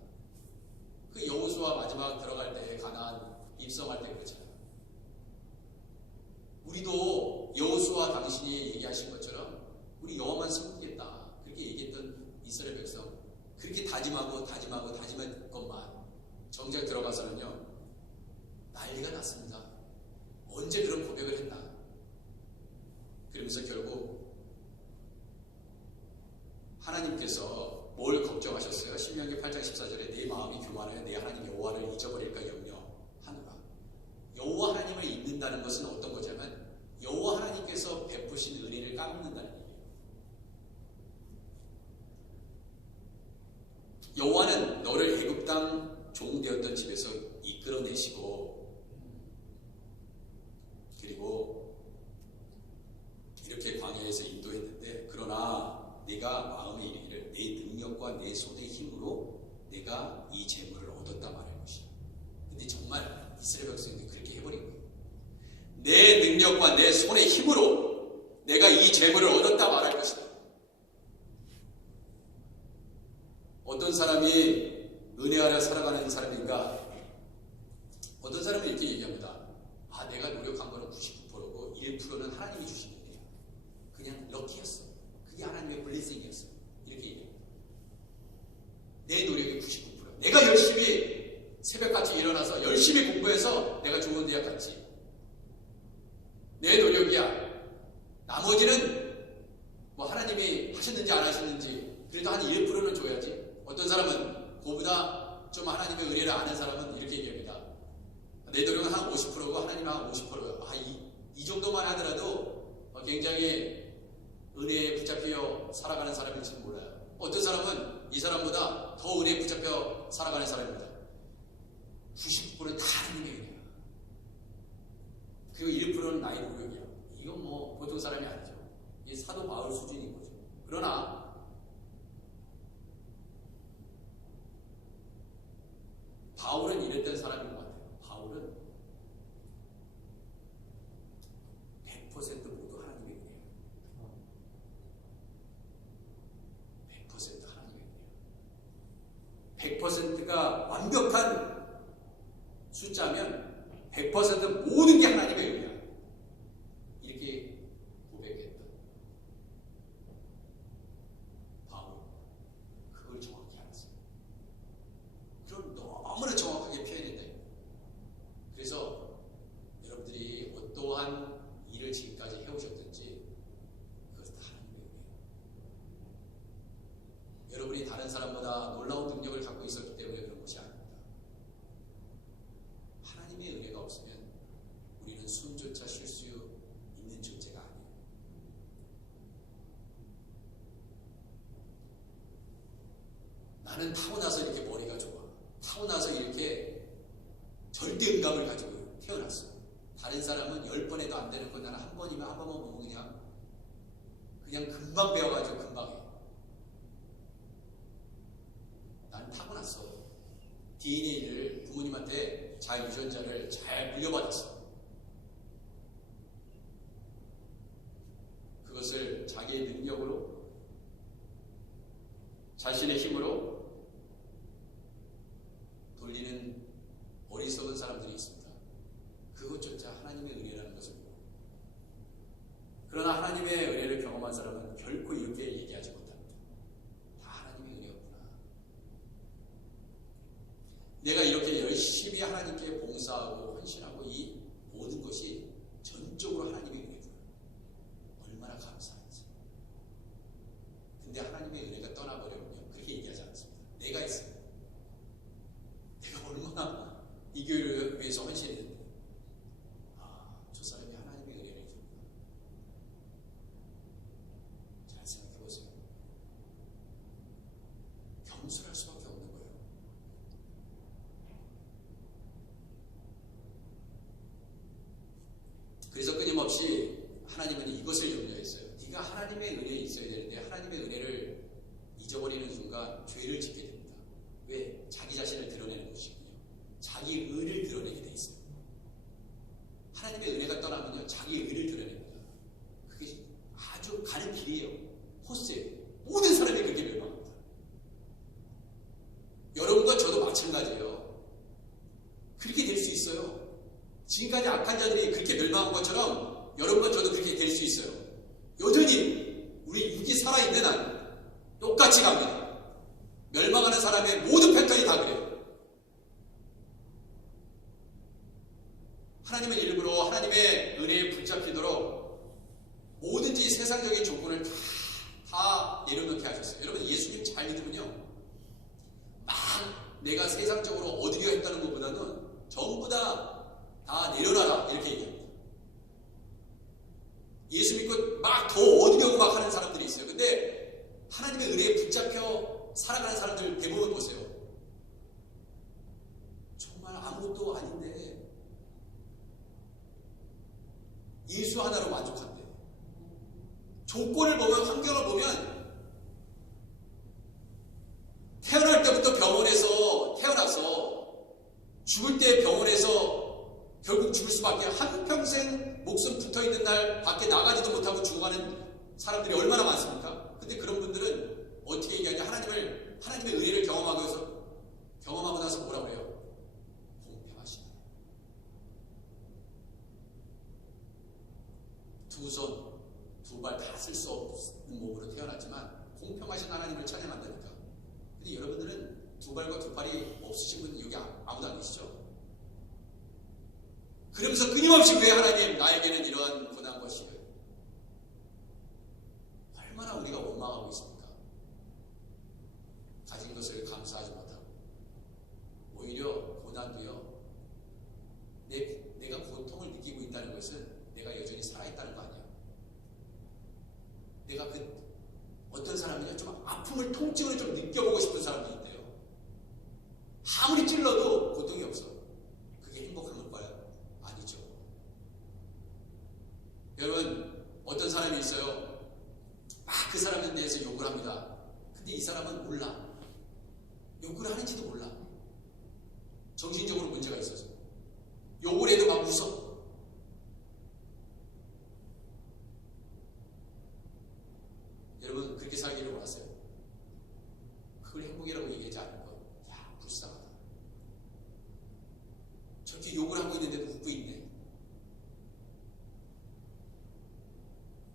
그 여호수아 마지막 들어갈 때, 가나안 입성할 때 그렇잖아요. 우리도 여호수아 당신이 얘기하신 것처럼 우리 여호와만 섬기겠다. 다짐할 것만 정작 들어가서는요 난리가 났습니다. 언제 그런 고백을 했나. 그러면서 결국 하나님께서 뭘 걱정하셨어요? 신명기 8장 14절에 내 마음이 교만하여 내 하나님 여호와를 잊어버릴까 염려하노라. 여호와 하나님을 잊는다는 것은 어떤 거냐면 여호와 하나님께서 베푸신 은혜를 까먹는다는 얘기예요. 여호와는 너를 애굽 땅 종되었던 집에서 이끌어내시고 그리고 이렇게 광야에서 인도했는데 그러나 네가 마음에 이르기를 내 능력과 내 손의 힘으로 내가 이 재물을 얻었다 말할 것이다. 근데 정말 이스라엘 백성들이 그렇게 해버린 거예요. 내 능력과 내 손의 힘으로 내가 이 재물을 얻었다 말할 것이다. 어떤 사람이 은혜 아래 살아가는 사람인가? 어떤 사람은 이렇게 얘기합니다. 내가 노력한 거는 99%고 1%는 하나님이 주신 일이야. 그냥 럭키였어. 그게 하나님의 블레싱이었어. 이렇게 얘기합니다. 내 노력이 99%. 내가 열심히 새벽같이 일어나서 열심히 공부해서 내가 좋은 대학 갔지. 내 노력이야. 나머지는 뭐 하나님이 하셨는지 안 하셨는지 그래도 한 1%는 줘야지. 어떤 사람은 그보다 좀 하나님의 은혜를 아는 사람은 이렇게 얘기합니다. 내 노력은 한 50%고 하나님은 한 50%요. 이 정도만 하더라도 굉장히 은혜에 붙잡혀 살아가는 사람일지는 몰라요. 어떤 사람은 이 사람보다 더 은혜에 붙잡혀 살아가는 사람입니다. 99%는 다 하나님의 은혜야. 그리고 1%는 나의 노력이야. 이건 뭐 보통 사람이 아니죠. 이 사도 바울 수준인 거죠. 그러나 바울은 이랬던 사람인 것 같아요. 바울은 100% 모두 하나님의 은혜예요. 100% 하나님의 은혜예요. 100%가 완벽한 숫자면 100% 모든 게 하나님의 은혜야. 이렇게 고백했던 바울. 그걸 정확히 알았어요. 그럼 너무나 정확하게 표현했다. 그래서 여러분들이 어떠한 일을 지금까지 해오셨든지 그것은 다 하나님의 은혜예요. 여러분이 다른 사람보다 놀라운 능력을 갖고 있었기 때문에 그런 것이 아닙니다. 하나님의 은혜가 없으면 우리는 숨조차 쉴 수 있는 존재가 아니에요. 나는 타고나서 이렇게 머리가 좋아. 타고나서 이렇게 절대음감을 가지고 태어났어. 다른 사람은 10번 해도 안 되는 거 나는 한 번이면 한 번만 보면 그냥 금방 배워가지고 금방 해. 난 타고났어. DNA를 부모님한테 잘 유전자를 잘 물려받았어. 그것을 자기의 능력으로 자신의 힘으로 돌리는 어리석은 사람들이 있습니다. 그것조차 하나님의 은혜라는 것을 모릅니다. 그러나 하나님의 은혜를 경험한 사람은 결코 이렇게 얘기하지 못합니다. 다 하나님의 은혜였구나. 내가 이렇게 열심히 하나님께 봉사하고 헌신하고 이 모든 것이 전적으로 하나님의 은혜구나. 얼마나 감사한지. 근데 하나님의 은혜가 떠나버려면 그렇게 얘기하지 않습니다. 내가 있습니다. 내가 얼마나 이 교회를 위해서 헌신했는데 저 사람이 하나님의 은혜를 해줬구나. 잘 생각해보세요. 겸손할 수밖에 없는 거예요. 그래서 끊임없이 하나님은 이것을 염려했어요. 네가 하나님의 은혜에 있어야 되는데 하나님의 은혜를 잊어버리는 순간 죄를 짓게 됩니다. 왜? 자기 자신을 드러내는 것이군요. 자기 의를 드러내게 돼 있어요. 하나님의 은혜가 떠나면요, 자기 의를 드러냅니다. 그게 아주 가는 길이에요. 호세예요. 모든 사람이 그렇게 멸망합니다. 여러분과 저도 마찬가지예요. 그렇게 될 수 있어요. 지금까지 악한 자들이 그렇게 멸망한 것처럼 여러분과 저도 그렇게 될 수 있어요. 여전히 우리 육이 살아있는 한 똑같이 갑니다. 멸망하는 사람의 모든 패턴이 다 그래요. 하나님은 일부러 하나님의 은혜에 붙잡히도록 뭐든지 세상적인 조건을 다 내려놓게 하셨어요. 여러분, 예수님 잘 믿으면요, 막 내가 세상적으로 얻으려 했다는 것보다는 전부 다 내려놔라 이렇게 얘기합니다. 예수 믿고 막 더 얻으려고 막 하는 사람들이 있어요. 근데 하나님의 은혜에 붙잡혀 살아가는 사람들 대부분 보세요. 정말 아무것도 아닌데 예수 하나로 만족한대. 조건을 보면, 환경을 보면 태어날 때부터 병원에서 태어나서 죽을 때 병원에서 결국 죽을 수밖에, 한평생 목숨 붙어있는 날 밖에 나가지도 못하고 죽어가는 사람들이 얼마나 많습니까? 근데 그런 분들은 어떻게 얘기하냐? 하나님의 은혜를 경험하고 나서 뭐라고 해요? 공평하시다. 두 손, 두 발 다 쓸 수 없는 몸으로 태어났지만 공평하신 하나님을 찬양한다니까. 근데 여러분들은 두 발과 두 팔이 없으신 분 여기 아무도 안 계시죠? 그러면서 끊임없이 왜 하나님 나에게는 이러한 고난 것이에요? 얼마나 우리가 원망하고 있습니까? 가진 것을 감사하지 못하고 오히려 고난도요, 내가 고통을 느끼고 있다는 것은 내가 여전히 살아있다는 거 아니야. 내가 어떤 사람은요, 좀 아픔을, 통증을 좀 느껴보고 싶은 사람이 있대요. 아무리 찔러도 고통이 없어. 그게 행복한 걸까요? 아니죠. 여러분, 어떤 사람이 있어요. 막 그 사람에 대해서 욕을 합니다. 근데 이 사람은 몰라. 욕을 하는지도 몰라. 정신적으로 문제가 있어서. 욕을 해도 막 웃어. 여러분, 그렇게 살기를 원하세요? 그걸 행복이라고 얘기하지 않는 건, 야, 불쌍하다. 저렇게 욕을 하고 있는데도 웃고 있네.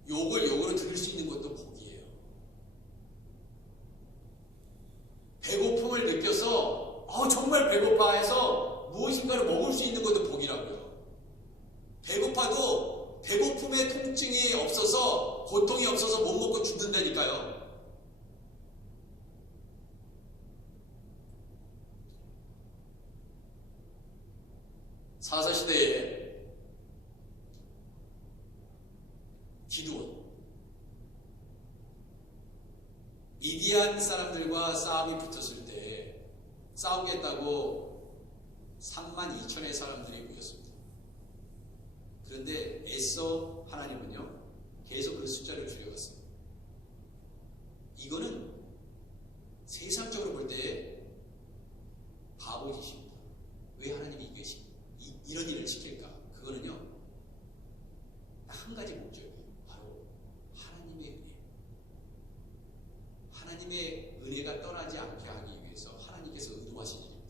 욕을 욕으로 들을 수 있는 것도 복이에요. 배고픔을 느껴서 정말 배고파 해서 무엇인가를 먹을 수 있는 것도 복이라고요. 배고파도 배고픔의 통증이 없어서, 고통이 없어서 못 먹고 죽는다니까요. 사사시대에 기드온, 미디안 사람들과 싸움이 붙었을 때 싸우겠다고 32,000의 사람들이 모였습니다. 그런데 애써 하나님은요, 계속 그 숫자를 줄여갔어요. 이거는 세상적으로 볼 때 바보짓입니다. 왜 하나님이 이런 일을 시킬까? 그거는요, 한 가지 목적이에요. 바로 하나님의 은혜. 하나님의 은혜가 떠나지 않게 하기 위해서 하나님께서 의도하신 일입니다.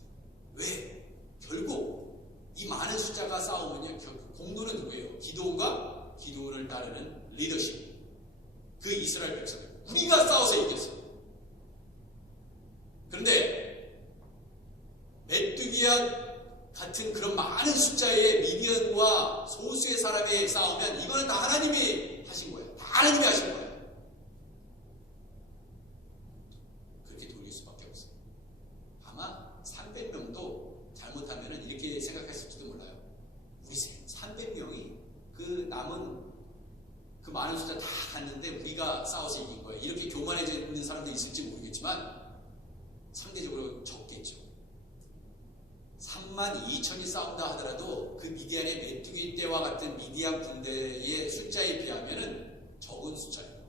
왜? 결국 이 많은 숫자가 싸우면요, 공로는 누구예요? 기드온과 기드온을 따르는 리더십, 그 이스라엘 백성, 우리가 싸워서 이겼어요. 그런데 메뚜기와 같은 그런 많은 숫자의 미디안과 소수의 사람이 싸우면 이거는 다 하나님이 하신 거예요. 다 하나님이 하신 거예요. 그렇게 돌릴 수밖에 없어요. 아마 300명도 잘못하면 이렇게 생각했을지도 몰라요. 우리 300명이 그 남은 그 많은 숫자 다 갔는데 우리가 싸워서 이긴 거예요. 이렇게 교만해지는 사람도 있을지 모르겠지만 상대적으로 적겠죠. 32,000이 싸운다 하더라도 그 미디안의 메뚜기 떼와 같은 미디안 군대의 숫자에 비하면 적은 숫자예요.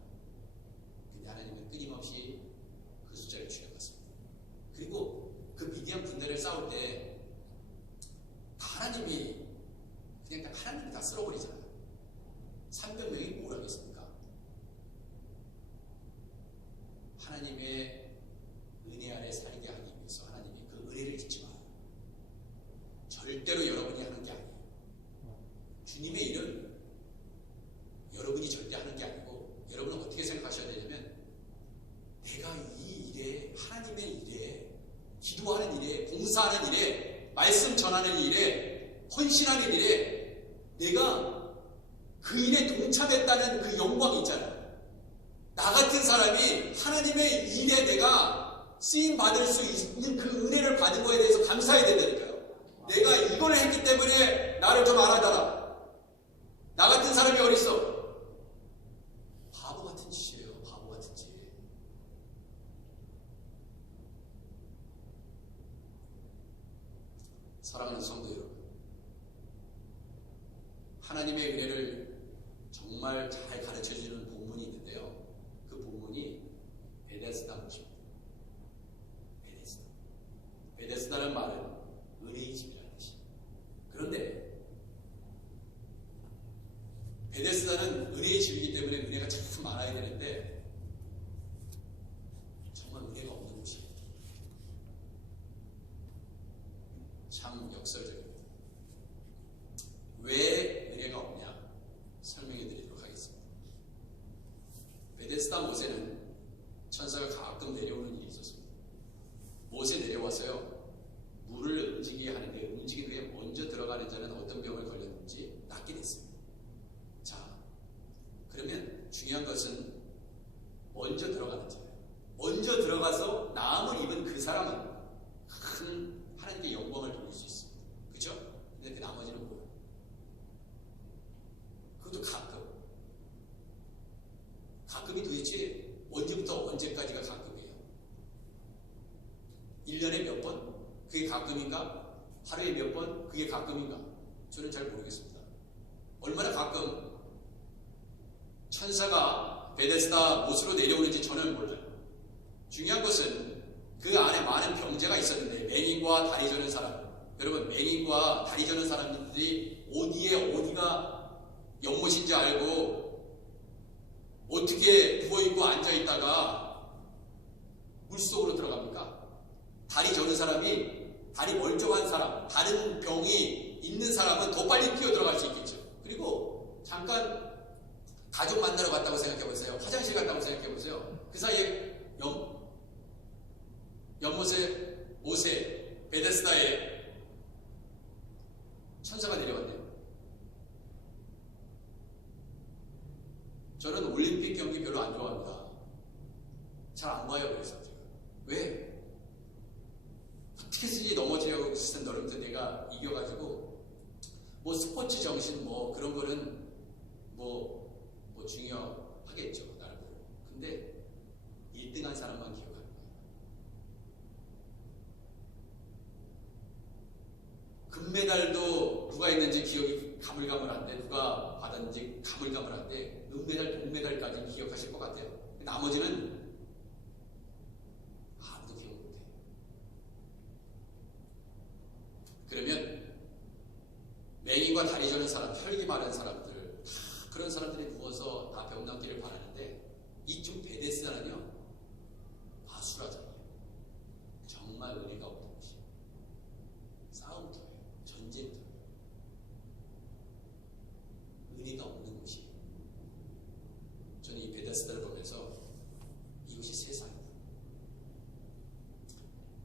근데 하나님은 끊임없이 그 숫자를 줄여갔습니다. 그리고 그 미디안 군대를 싸울 때 하나님이 그냥 하나님이 다 쓸어버리잖아요. 300명이 뭘 하겠습니까? 하나님의 은혜 아래 살게 하기 위해서 하나님이 그 은혜를 잊지 마요. 절대로 여러분이 하는 게 아니에요. 주님의 일은 여러분이 절대 하는 게 아니고, 여러분은 어떻게 생각하셔야 되냐면, 내가 이 일에, 하나님의 일에 말씀 전하는 일에, 헌신하는 일에 내가 그 일에 동참했다는 그 영광이 있잖아요. 나 같은 사람이 하나님의 일에 내가 쓰임 받을 수 있는 그 은혜를 받은 거에 대해서 감사해야 된다니까요. 내가 이걸 했기 때문에 나를 좀 알아달라. 나 같은 사람이 어딨어? 바보 같은 짓이에요. 바보 같은 짓. 사랑하는 성도 여러분, 하나님의 은혜를 정말 잘 가르쳐주는 본문이 있는데요. 그 본문이 베데스다 문입니다. 베데스다. 베데스다는 말은 은혜의 집이라는 뜻입니다. 그런데 베데스다는 은혜의 집이기 때문에 은혜가 참 많아야 되는데 정말 은혜가 없는 곳이에요. 참 역설적입니다. 왜 은혜가 없냐 설명해 드리도록 하겠습니다. 베데스다 못에는 천사가 가끔 내려오는 일이 있었습니다. 못에 내려와서요, 물을 움직이게 하는데 움직인 후에 먼저 들어가는 자는 어떤 병을 걸렸는지 낫게 됐습니다. 자, 그러면 중요한 것은 먼저 들어가는 자예요. 먼저 들어가서 나음을 입은 그 사람은 큰 하나님께 영광을 돌릴 수 있습니다. 그죠? 근데 그 나머지는 뭐예요? 그것도 가끔이 도대체 언제부터 언제까지가 가끔이에요? 1년에 몇 번? 그게 가끔인가? 하루에 몇 번? 그게 가끔인가? 저는 잘 모르겠습니다. 얼마나 가끔 천사가 베데스다 못으로 내려오는지 저는 몰라요. 중요한 것은 그 안에 많은 병자가 있었는데, 맹인과 다리 저는 사람, 여러분 맹인과 다리 저는 사람들이 어디가 연못인지 알고 어떻게 누워있고 앉아있다가 물속으로 들어갑니까? 다리 저는 사람이, 다리 멀쩡한 사람, 다른 병이 있는 사람은 더 빨리 뛰어 들어갈 수 있겠죠. 그리고 잠깐 가족 만나러 갔다고 생각해보세요. 화장실 갔다고 생각해보세요. 그 사이에 연못에, 못에, 베데스다에 천사가 내려왔네요. 저는 올림픽 경기 별로 안 좋아합니다. 잘 안 봐요. 그래서 제가 왜? 어떻게 쓰지 넘어지려고 비슷한 너름도 내가 이겨가지고 뭐 스포츠 정신 뭐 그런 거는 뭐 중요하겠죠, 나름대로. 근데 1등한 사람만 기억하는 거예요. 금메달도 누가 했는지 기억이 가물가물한데, 누가 받았는지 가물가물한데, 은메달, 동메달까지는 기억하실 것 같아요. 나머지는 아무도 기억 못해요. 그러면 맹인과 다리 저는 사람, 혈기 많은 사람들, 다 그런 사람들이 누워서 다 병 낫기를 바라는데, 이쪽 베데스다는요 아수라장이에요. 정말 은혜가 없는 곳이에요. 싸움터예요. 전쟁터예요. 은혜가 없는 곳이에요. 저는 이 베데스다를 보면서 이곳이 세상이다.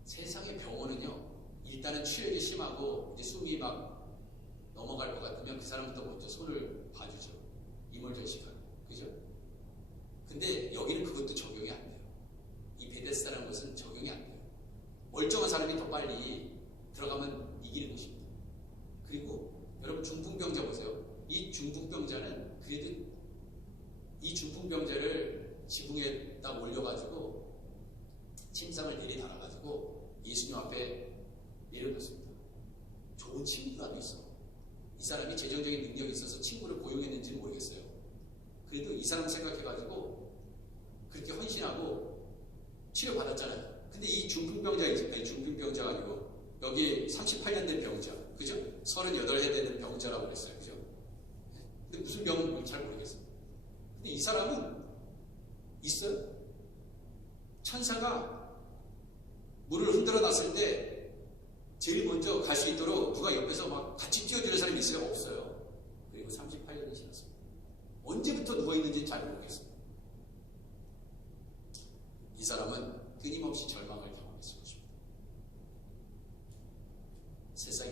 세상의 병원은요, 일단은 출혈이 심하고 이제 숨이 막 넘어갈 것 같으면 그 사람부터 먼저 손을 봐주죠. 이물전식하고. 그죠? 근데 여기는 그것도 적용이 안 돼요. 이 베데스다라는 것은 적용이 안 돼요. 멀쩡한 사람이 더 빨리 들어가면 이기는 것입니다. 그리고 여러분 중풍병자 보세요. 이 중풍병자는 그래도 이 중풍병자를 지붕에 딱 올려가지고 침상을 내리달아가지고 예수님 앞에 내려놓습니다. 좋은 친구라도 있어. 이 사람이 재정적인 능력이 있어서 친구를 고용했는지는 모르겠어요. 그래도 이 사람 생각해가지고 그렇게 헌신하고 치료받았잖아요. 근데 이 중풍병자가 아니고 여기 38년 된 병자, 그죠? 38해 되는 병자라고 그랬어요. 그죠? 근데 무슨 병인지 잘 모르겠어요. 근데 이 사람은 있어요. 천사가 물을 흔들어 놨을 때 제일 먼저 갈 수 있도록 누가 옆에서 막 같이 뛰어주는 사람이 있어요? 없어요. 그리고 38년이 지났습니다. 언제부터 누워있는지 잘 모르겠습니다. 이 사람은 끊임없이 절망을 경험했을 것입니다. 세상에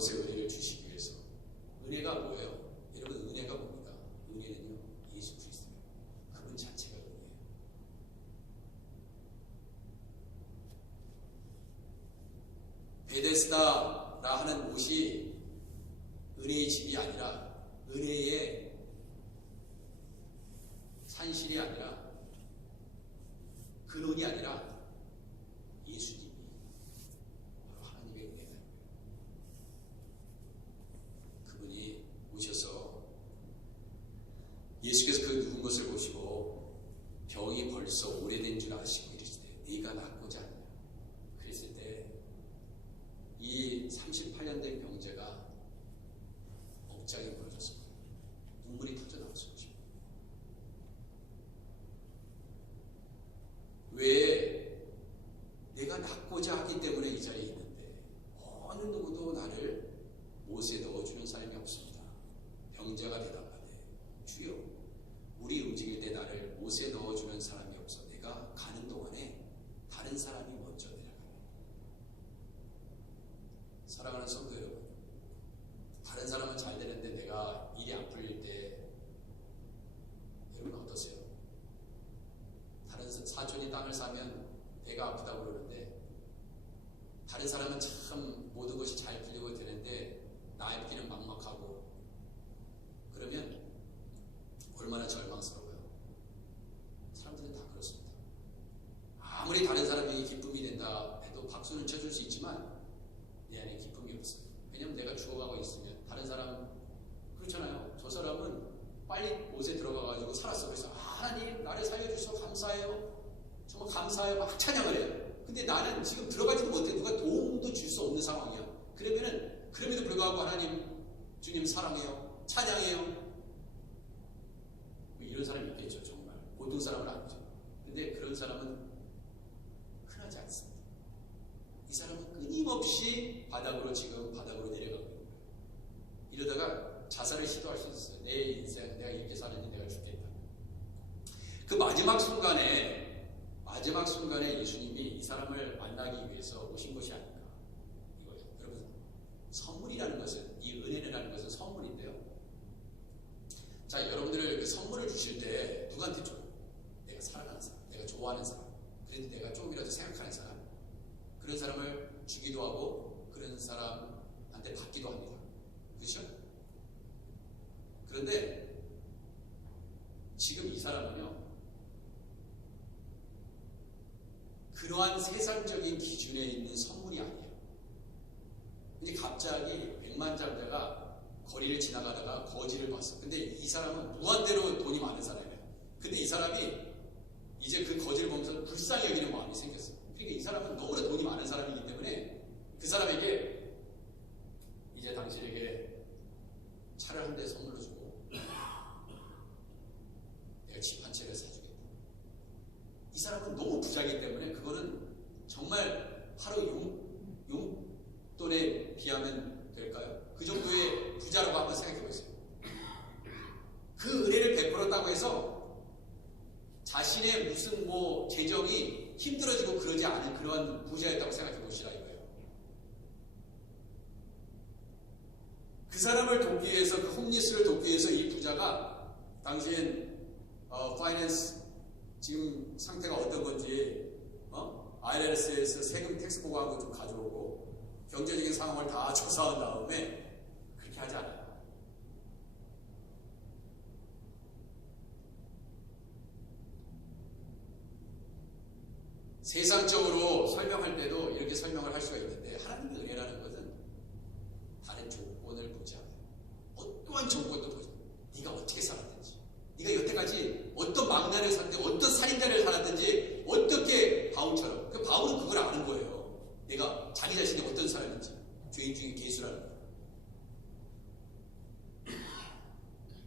곳에 은혜를 주시기 위해서. 은혜가 뭐예요? 여러분, 은혜가 뭡니까? 은혜는요, 예수 그리스도예요. 그분 자체가 은혜예요. 베데스다라 하는 곳이 은혜의 집이 아니라, 은혜의 산실이 아니라, 근원이 아니라 예수님이 바로 하나님의 은혜다. 그분이 오셔서 예수께서 그 누운 것을 보시고 병이 벌써 오래된 줄 아시고 이르시되 네가 낫고자 하느냐. 그랬을 때 이 38년 된 병자가 억장이 무너졌습니다. 눈물이 터져나왔습니다. 왜? 내가 낫고자 하기 때문에 이 자리에 있는데 어느 누구도 나를 못에 넣어주는 사람이 없습니다. 병자가 대답하되 주여, 우리 움직일 때 나를 못에 넣어주는 사람이 없어 내가 가는 동안에 다른 사람이 먼저 내려가네. 사랑하는 성도 여러분, 다른 사람은 잘 되는데 내가 일이 안 풀릴 때 여러분 어떠세요? 다른 사촌이 땅을 사면 배가 아프다고 그러는데 다른 사람은 참 모든 것이 잘 풀리고 되는데 나에게는 막막하고 그러면 얼마나 절망스러워요. 사람들은 다 그렇습니다. 아무리 다른 사람이 기쁨이 된다 해도 박수는 쳐줄 수 있지만 내 안에 기쁨이 없어요. 왜냐하면 내가 죽어가고 있으면 다른 사람 그렇잖아요. 저 사람은 빨리 못에 들어가가지고 살았어. 그래서 하나님 나를 살려주셔서 감사해요. 정말 감사해요. 막 찬양을 해요. 근데 나는 지금 들어가지도 못해. 누가 도움도 줄 수 없는 상황이야. 그러면은 그럼에도 불구하고 하나님 주님 사랑해요. 찬양해요. 이런 사람이 있겠죠. 정말 모든 사람은 아니죠. 근데 그런 사람은 흔하지 않습니다. 이 사람은 끊임없이 지금 바닥으로 내려가고 있는 거예요. 이러다가 자살을 시도할 수 있어요. 내 인생 내가 이렇게 사느니 내가 죽겠다. 그 마지막 순간에 예수님이 이 사람을 만나기 위해서 오신 것이 아닌가 이거예요. 여러분, 선물이라는 것은, 이 은혜라는 것은 선물인데요. 자, 여러분들을 그 선물을 주실 때 누구한테 줘요? 내가 사랑하는 사람, 내가 좋아하는 사람, 그래도 내가 조금이라도 생각하는 사람, 그런 사람을 주기도 하고 그런 사람한테 받기도 합니다. 그렇죠? 그런데 지금 이 사람은요, 그러한 세상적인 기준에 있는 선물이 아니에요. 근데 갑자기 백만장자가 거리를 지나가다가 거지를 봤어. 근데 이 사람은 무한대로 돈이 많은 사람이에요. 근데 이 사람이 이제 그 거지를 보면서 불쌍히 여기는 마음이 생겼어요. 그러니까 이 사람은 너무나 돈이 많은 사람이기 때문에 그 사람에게 이제 당신에게 차를 한 대 선물로 주고 내가 집 한 채를 사주겠다. 이 사람은 너무 부자이기 때문에 그거는 정말 하루 용돈에 비하면 될까요? 그 정도의 부자라고 한번 생각해 보세요. 그 은혜를 베풀었다고 해서 자신의 무슨 재정이 힘들어지고 그러지 않은 그런 부자였다고 생각해 보시라 이거예요. 그 사람을 돕기 위해서, 그 홈리스를 돕기 위해서 이 부자가 당신 파이낸스 지금 상태가 어떤 건지 IRS에서 세금 텍스 보고한 거 좀 가져오고 경제적인 상황을 다 조사한 다음에 그렇게 하지 않아요. 세상적으로 설명할 때도 이렇게 설명을 할 수가 있는데 하나님의 은혜라는 것은 다른 조건을 보지 않아요. 어떠한 조건도 보지 않아요. 네가 어떻게 살았든지, 네가 여태까지 어떤 망나를 살았든지, 어떤 살인자를 살았든지, 어떻게 바울처럼, 그 바울은 그걸 아는 거예요. 내가 자기 자신이 어떤 사람인지, 죄인 중에 괴수라는 거예요.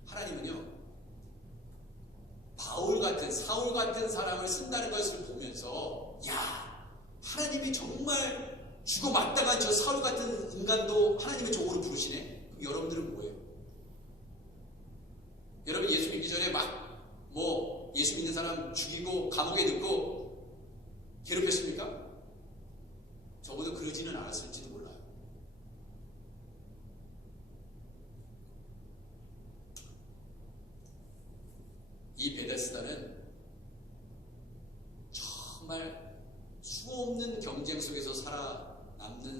하나님은요, 사울 같은 사람을 쓴다는 것을 보면서, 야, 하나님이 정말 죽어 마땅한 저 사울 같은 인간도 하나님의 종으로 부르시네? 그럼 여러분들은 뭐예요? 여러분 예수 믿기 전에 예수 믿는 사람 죽이고 감옥에 넣고 괴롭혔습니까? 저보다 그러지는 않았을지도 몰라요.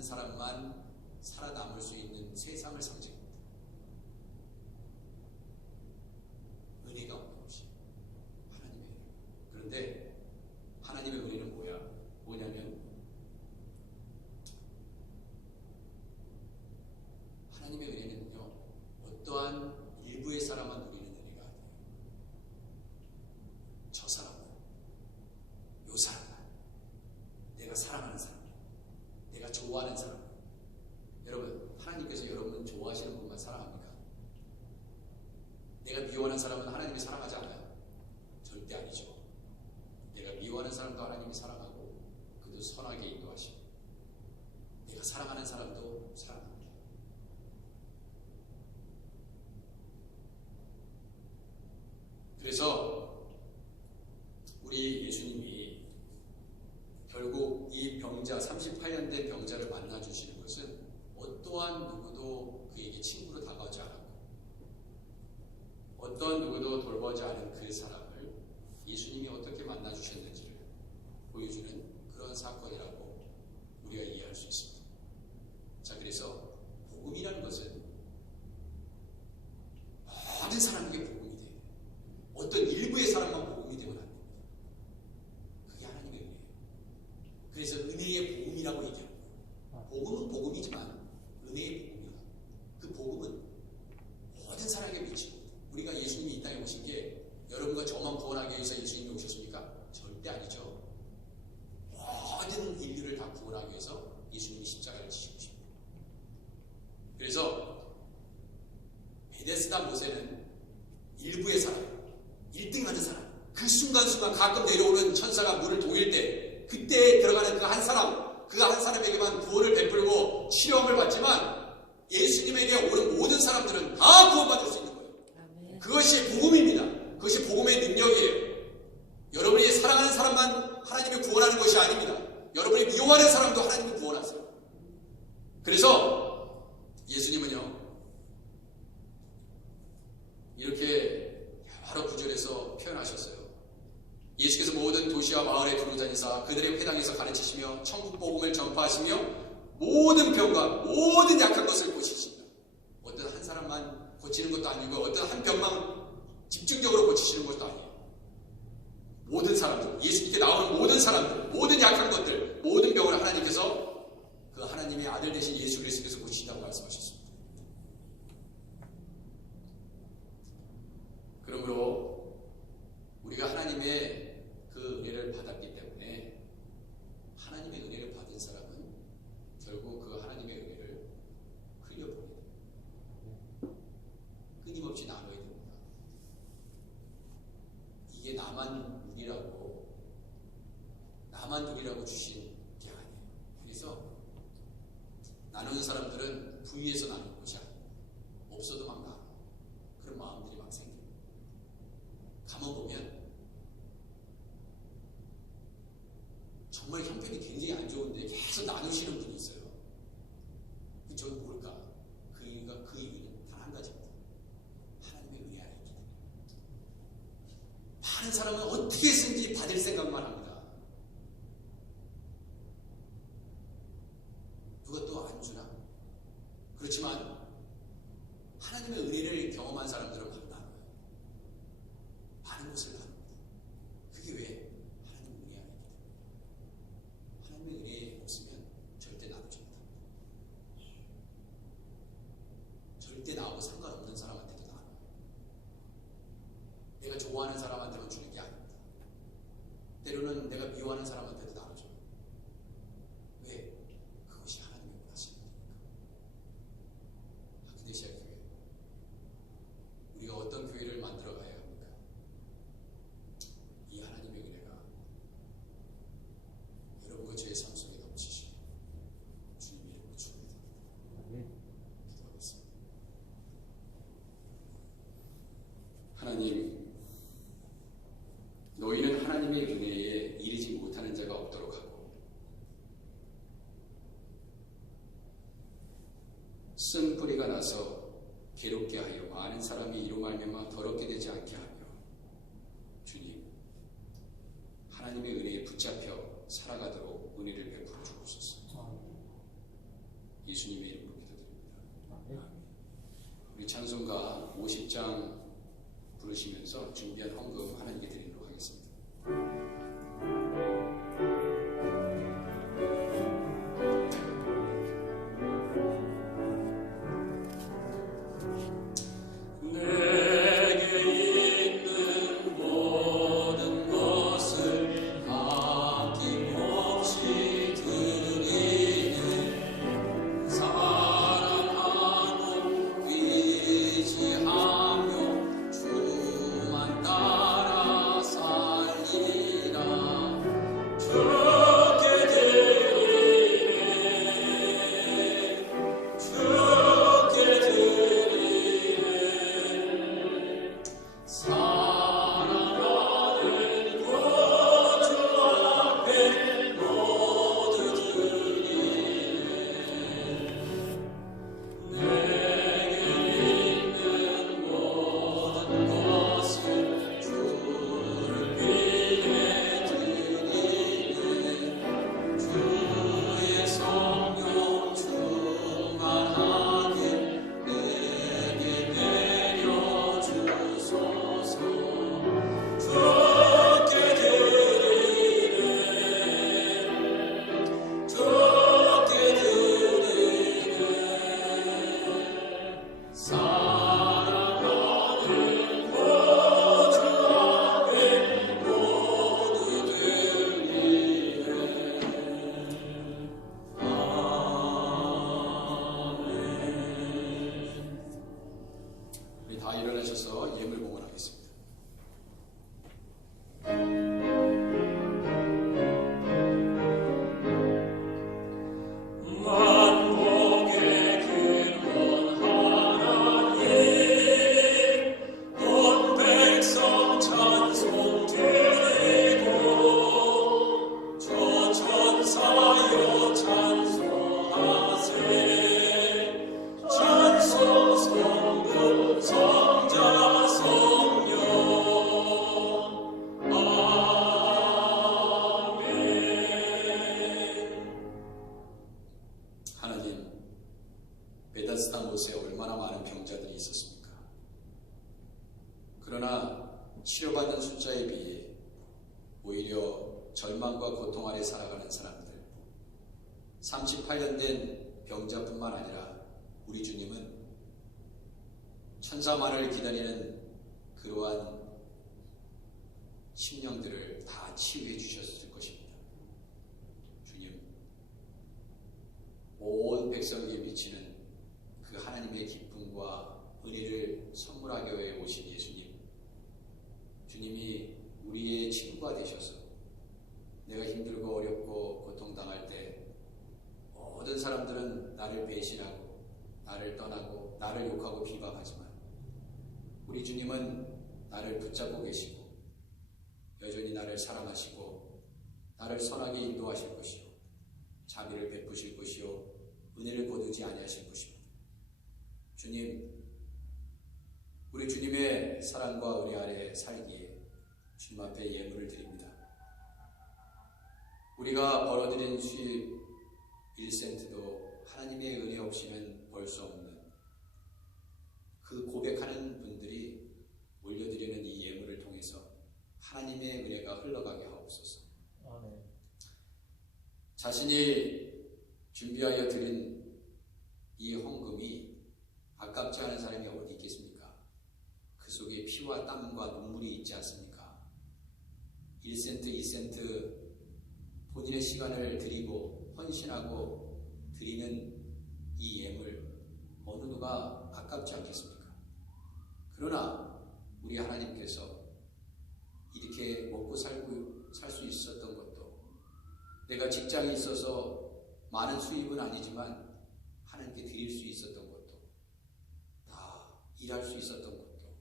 사람만 살아남을 수 있는 세상을 상징합니다. 은혜가 없는 것이 하나님의 은혜. 그런데 하나님의 은혜는 뭐냐면 하나님의 은혜는요, 어떠한 일부의 사람만 누리는 은혜가 아니에요. 저 사람은, 요 사람은, 내가 사랑하는 사람, 내가 좋아하는 사람. 여러분, 하나님께서 여러분 좋아하시는 분만 사랑합니까? 내가 미워하는 사람은 하나님이 사랑하지 않아요? 절대 아니죠. 내가 미워하는 사람도 하나님이 사랑하고 그도 선하게 인도하시고 내가 사랑하는 사람도 사랑합니다. 그래서 우리 예수님이 결국 이 병자, 38년 된 병자를 만나주시는 것은 어떠한 누구도 그에게 친구로 다가오지 않았고 어떠한 누구도 돌보지 않은 그 사람을 예수님이 어떻게 만나주셨는지를 보여주는 그런 사건이라고 우리가 이해할 수 있습니다. 자, 그래서 복음이라는 것은 모든 사람에게 복음이 돼요. 어떤 일부의 사람만 복음이 되면 안 됩니다. 그게 하나님의 은혜예요. 그래서 은혜의 복음이라고 얘기하는 거예요. 복음은 복음이지만 은혜의 복음이다. 그 복음은 모든 사람에게 미치고, 우리가 예수님이 이 땅에 오신 게 여러분과 저만 구원하기 위해서 예수님이 오셨습니까? 절대 아니죠. 모든 인류를 다 구원하기 위해서 예수님이 십자가를 지시고 싶습니다. 그래서 베데스다 못에는 일부의 사람, 1등 하는 사람, 그 순간순간 가끔 내려오는 천사가 물을 동일 때 그때 들어가는 그 한 사람, 그 한 사람에게만 구원을 베풀고 치료함을 받지만 예수님에게 오는 모든 사람들은 다 구원받을 수 있는 거예요. 아멘. 그것이 복음입니다. 그것이 복음의 능력이에요. 여러분이 사랑하는 사람만 하나님이 구원하는 것이 아닙니다. 여러분이 미워하는 사람도 하나님이 구원하세요. 그래서 예수님은요, 이렇게 바로 9절에서 표현하셨어요. 예수께서 모든 도시와 마을에 두루 다니사 그들의 회당에서 가르치시며 천국 복음을 전파하시며 모든 병과 모든 약한 것을 고치십니다. 어떤 한 사람만 고치는 것도 아니고 어떤 한 병만 집중적으로 고치시는 것도 아니에요. 모든 사람들, 예수님께 나오는 모든 사람들, 모든 약한 것들, 모든 병을 하나님께서 그 하나님의 아들 되신 예수 그리스도께서 고치신다고 말씀하셨습니다. 그러므로 우리가 하나님의 그 은혜를 받았기 때문에 하나님의 은혜를 받은 사람은 결국 그 하나님의 은혜를 흘려보내야 됩니다. 끊임없이 나눠야 됩니다. 이게 나만 누리라고 주신 게 아니에요. 그래서 나누는 사람들은 부유해서 나누는 것이 아닙니다. 없어도 막 나눠. 그런 마음들이 막 생겨요. 가만 보면 정말 형편이 굉장히 안 좋은데 계속 나누시는 분이 있어요. 저는 뭘까? 그 이유는 단 한 가지입니다. 하나님의 은혜 안에 있기 때문에. 많은 사람은 어떻게 해서든지 받을 생각만 합니다. 누가 또 안 주나? 그렇지만 하나님의 은혜를 경험한 사람들은 막 나눠요. 많은 것을 나눕니다. 그게 왜? 하나님의 은혜 안에 있기 때문에. 하나님의 은혜 없으면 절대 나누지 못합니다. 절대 나하고 상관없는 사람한테도 나눠요. 내가 좋아하는 사람한테만 주는 게 아닙니다. 때로는 내가 미워하는 사람한테도 나눠줘요. 왜? 그것이 하나님의 원하시는 일이니까. 하키데시아 교회, 우리가 어떤 교회를 만들어 가야 합니까? 이 하나님의 은혜가 여러분과 저의 삶 속에 넘치시고 주님 이름으로 축원드립니다. 기도하겠습니다. 하나님, 너희는 하나님의 은혜에 이르지 못하는 자가 없도록 하고 쓴 뿌리가 나서 괴롭게 하여 많은 사람이 이로 말미암아 더럽게 되지 않게 하며 주님, 하나님의 은혜에 붙잡혀 살아가도록 은혜를 베풀어 주옵소서. 예수님의 이름으로 기도드립니다. 우리 찬송가 50장 부르시면서 준비한 헌금 하나님께 드리도록 하겠습니다. 다 일어나셔서 예물 봉헌하겠습니다. 하나님, 베다스다 못에 얼마나 많은 병자들이 있었습니까? 그러나 치료받는 숫자에 비해 오히려 절망과 고통 아래 살아가는 사람들, 38년 된 병자뿐만 아니라 우리 주님은 천사만을 기다리는 그러한 심령들을 다 치유해 주셨을 것입니다. 주님, 온 백성에게 미치는 그 하나님의 기쁨과 은혜를 선물하기 위해 오신 예수님, 주님이 우리의 친구가 되셔서 내가 힘들고 어렵고 고통당할 때 모든 사람들은 나를 배신하고 나를 떠나고 나를 욕하고 비방하지만 우리 주님은 나를 붙잡고 계시고 여전히 나를 사랑하시고 나를 선하게 인도하실 것이요 자비를 베푸실 것이요 은혜를 거두지 아니하실 것입니다. 주님, 우리 주님의 사랑과 은혜 아래 살기에 주님 앞에 예물을 드립니다. 우리가 벌어들인 수입 1센트도 하나님의 은혜 없이는 벌 수 없는 그 고백하는 분들이 올려드리는 이 예물을 통해서 하나님의 은혜가 흘러가게 하옵소서. 아멘. 자신이 준비하여 드린 이 헌금이 아깝지 않은 사람이 어디 있겠습니까? 그 속에 피와 땀과 눈물이 있지 않습니까? 1센트, 2센트 본인의 시간을 드리고 헌신하고 드리는 이 예물 어느 누가 아깝지 않겠습니까? 그러나 우리 하나님께서 이렇게 먹고 살 수 있었던 것도 내가 직장이 있어서 많은 수입은 아니지만 하나님께 드릴 수 있었던 것도 다 일할 수 있었던 것도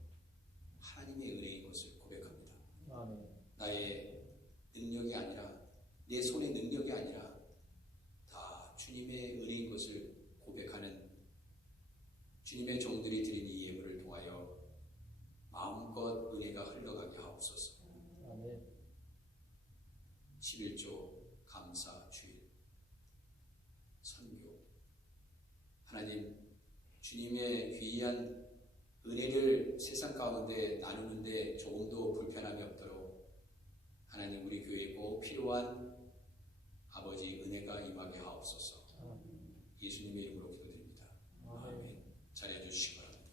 하나님의 은혜인 것을 고백합니다. 아멘. 나의 능력이 아니라 내 손의 능력이 아니라 다 주님의 은혜인 것을 고백하는 주님의 종들이 드린 이 예물을 통하여 마음껏 은혜가 흘러가게 하옵소서. 아멘. 11조 감사 주일 선교 하나님, 주님의 귀한 은혜를 세상 가운데 나누는데 조금도 불편함이 없도록 하나님, 우리 교회에 꼭 필요한 아버지 은혜가 임하게 하옵소서. 예수님의 이름으로 기도드립니다. 아멘. 자리해 주시기 바랍니다.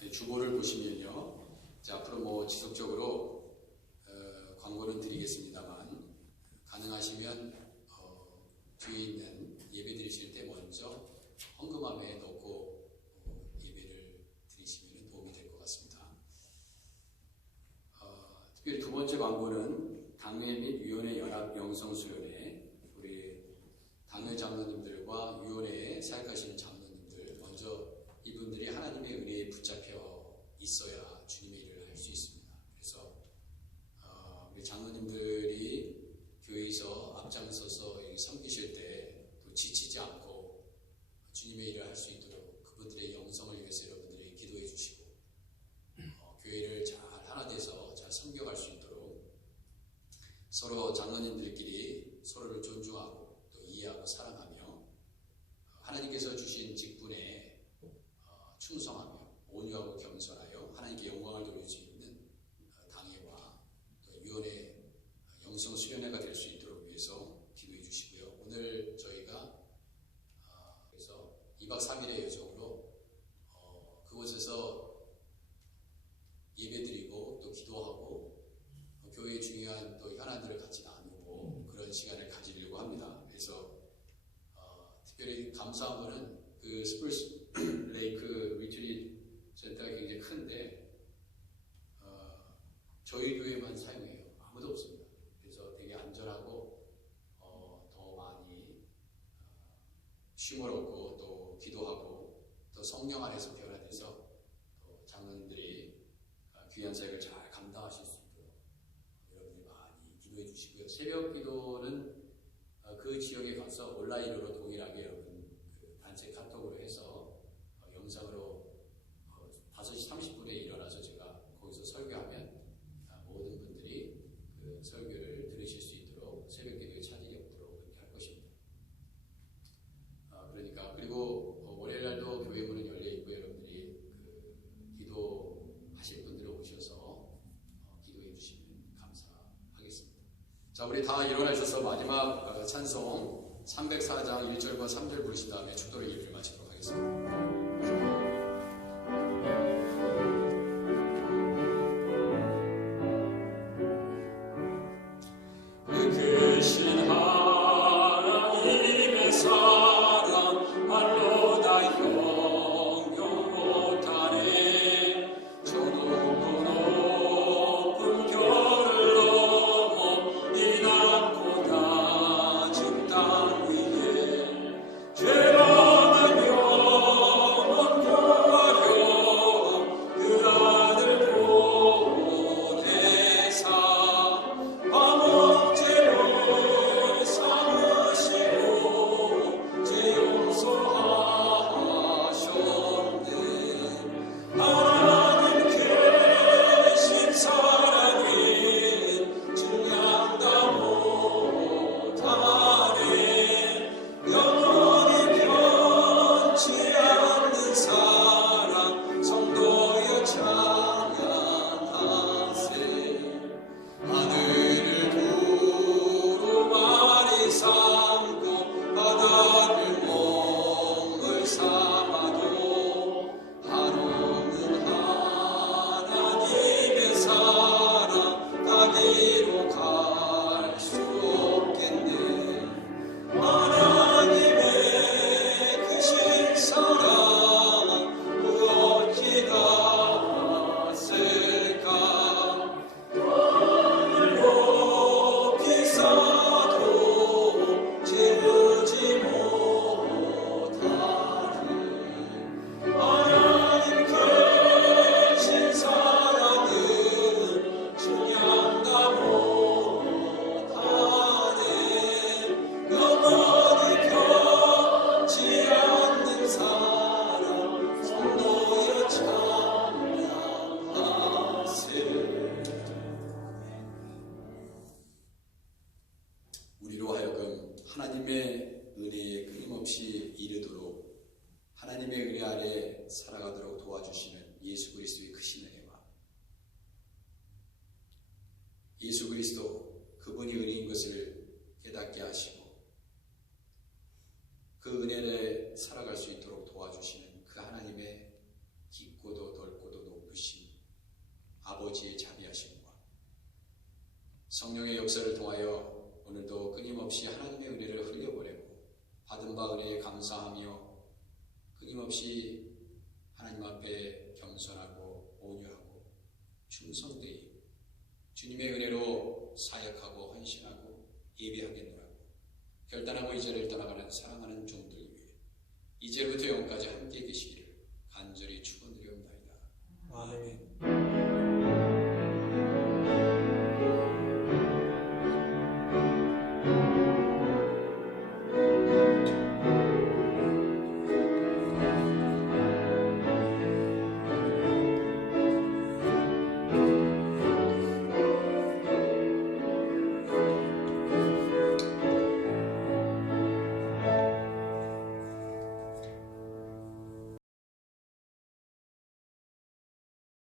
네, 주보를 보시면요, 앞으로 지속적으로 광고는 드리겠습니다만, 가능하시면 뒤에 있는 예배 드리실 때 먼저 헌금함에 넣고 예배를 드리시면 도움이 될 것 같습니다. 특별히 두 번째 광고는 당회 및 위원회 연합 영성수련회, 우리 당회 장로님들과 위원회에 사역하시는 장로님들, 먼저 이분들이 하나님의 은혜에 붙잡혀 있어야 주님의 일을 할 수 있습니다. 그래서 우리 장로님들이 교회에서 앞장서서 섬기실 때 또 지치지 않고 주님의 일을 할 수 있도록 그분들의 영성을 위해서 여러분들이 기도해 주시고, 교회를 잘 하나 돼서 잘 섬겨갈 수 있도록 서로 장로님들끼리 서로를 존중하고 또 이해하고 사랑하며 하나님께서 주신 직분에 충성하며 온유하고 겸손하여 하나님께 영광을 돌릴 수 있는 당회와 또 위원회 영성 수련회가 될 수 있도록 위해서 기도해 주시고요. 오늘 저희가 그래서 2박 3일의 여정으로 그곳에서 예배드리고 또 기도하고 교회의 중요한 또 현안들을 같이 나누고 그런 시간을 가지려고 합니다. 그래서 특별히 감사한 거는 그 스플스 레이크 리트리트 센터가 굉장히 큰데 저희 교회만 사용해요. 아무도 없습니다. 그래서 되게 안전하고 더 많이 쉼을 얻고 또 기도하고 또 성령 안에서 변화돼서 또 장로님들이 귀한 사역을 잘 감당하실 수 있도록 여러분이 많이 기도해 주시고요. 새벽 기도는 그 지역에 가서 온라인으로 동일하게 여러분 그 단체 카톡으로 해서 영상으로 5시 30분에 일어나서 제가 거기서 설교하면 모든 분들이 그 설교를 들으실 수 있도록 새벽 기도에 차질이 없도록 그렇게 할 것입니다. 그러니까 그리고 월요일 날도 교회 문은 열려 있고 여러분들이 그 기도하실 분들을 오셔서 기도해 주시면 감사하겠습니다. 자, 우리 다 일어나셔서 마지막 찬송 304장 1절과 3절 부르신 다음에 축도를 예배를 마치도록 하겠습니다. 하나님의 은혜에 끊임없이 이르도록 하나님의 은혜 아래 살아가도록 도와주시는 예수 그리스도의 크신 은혜와 예수 그리스도 그분이 은혜인 것을 깨닫게 하시고 그 은혜를 살아갈 수 있도록 도와주시는 그 하나님의 깊고도 넓고도 높으신 아버지의 자비하심과 성령의 역사를 통하여 오늘도 끊임없이 하나님의 은혜를 흘려보내고 받은 바 은혜에 감사하며 끊임없이 하나님 앞에 겸손하고 온유하고 충성되이 주님의 은혜로 사역하고 헌신하고 예배하겠노라고 결단하고 이 자리를 떠나가는 사랑하는 종들 위해 이제부터 영까지 함께 계시기를 간절히 축원드리옵나이다. 아멘.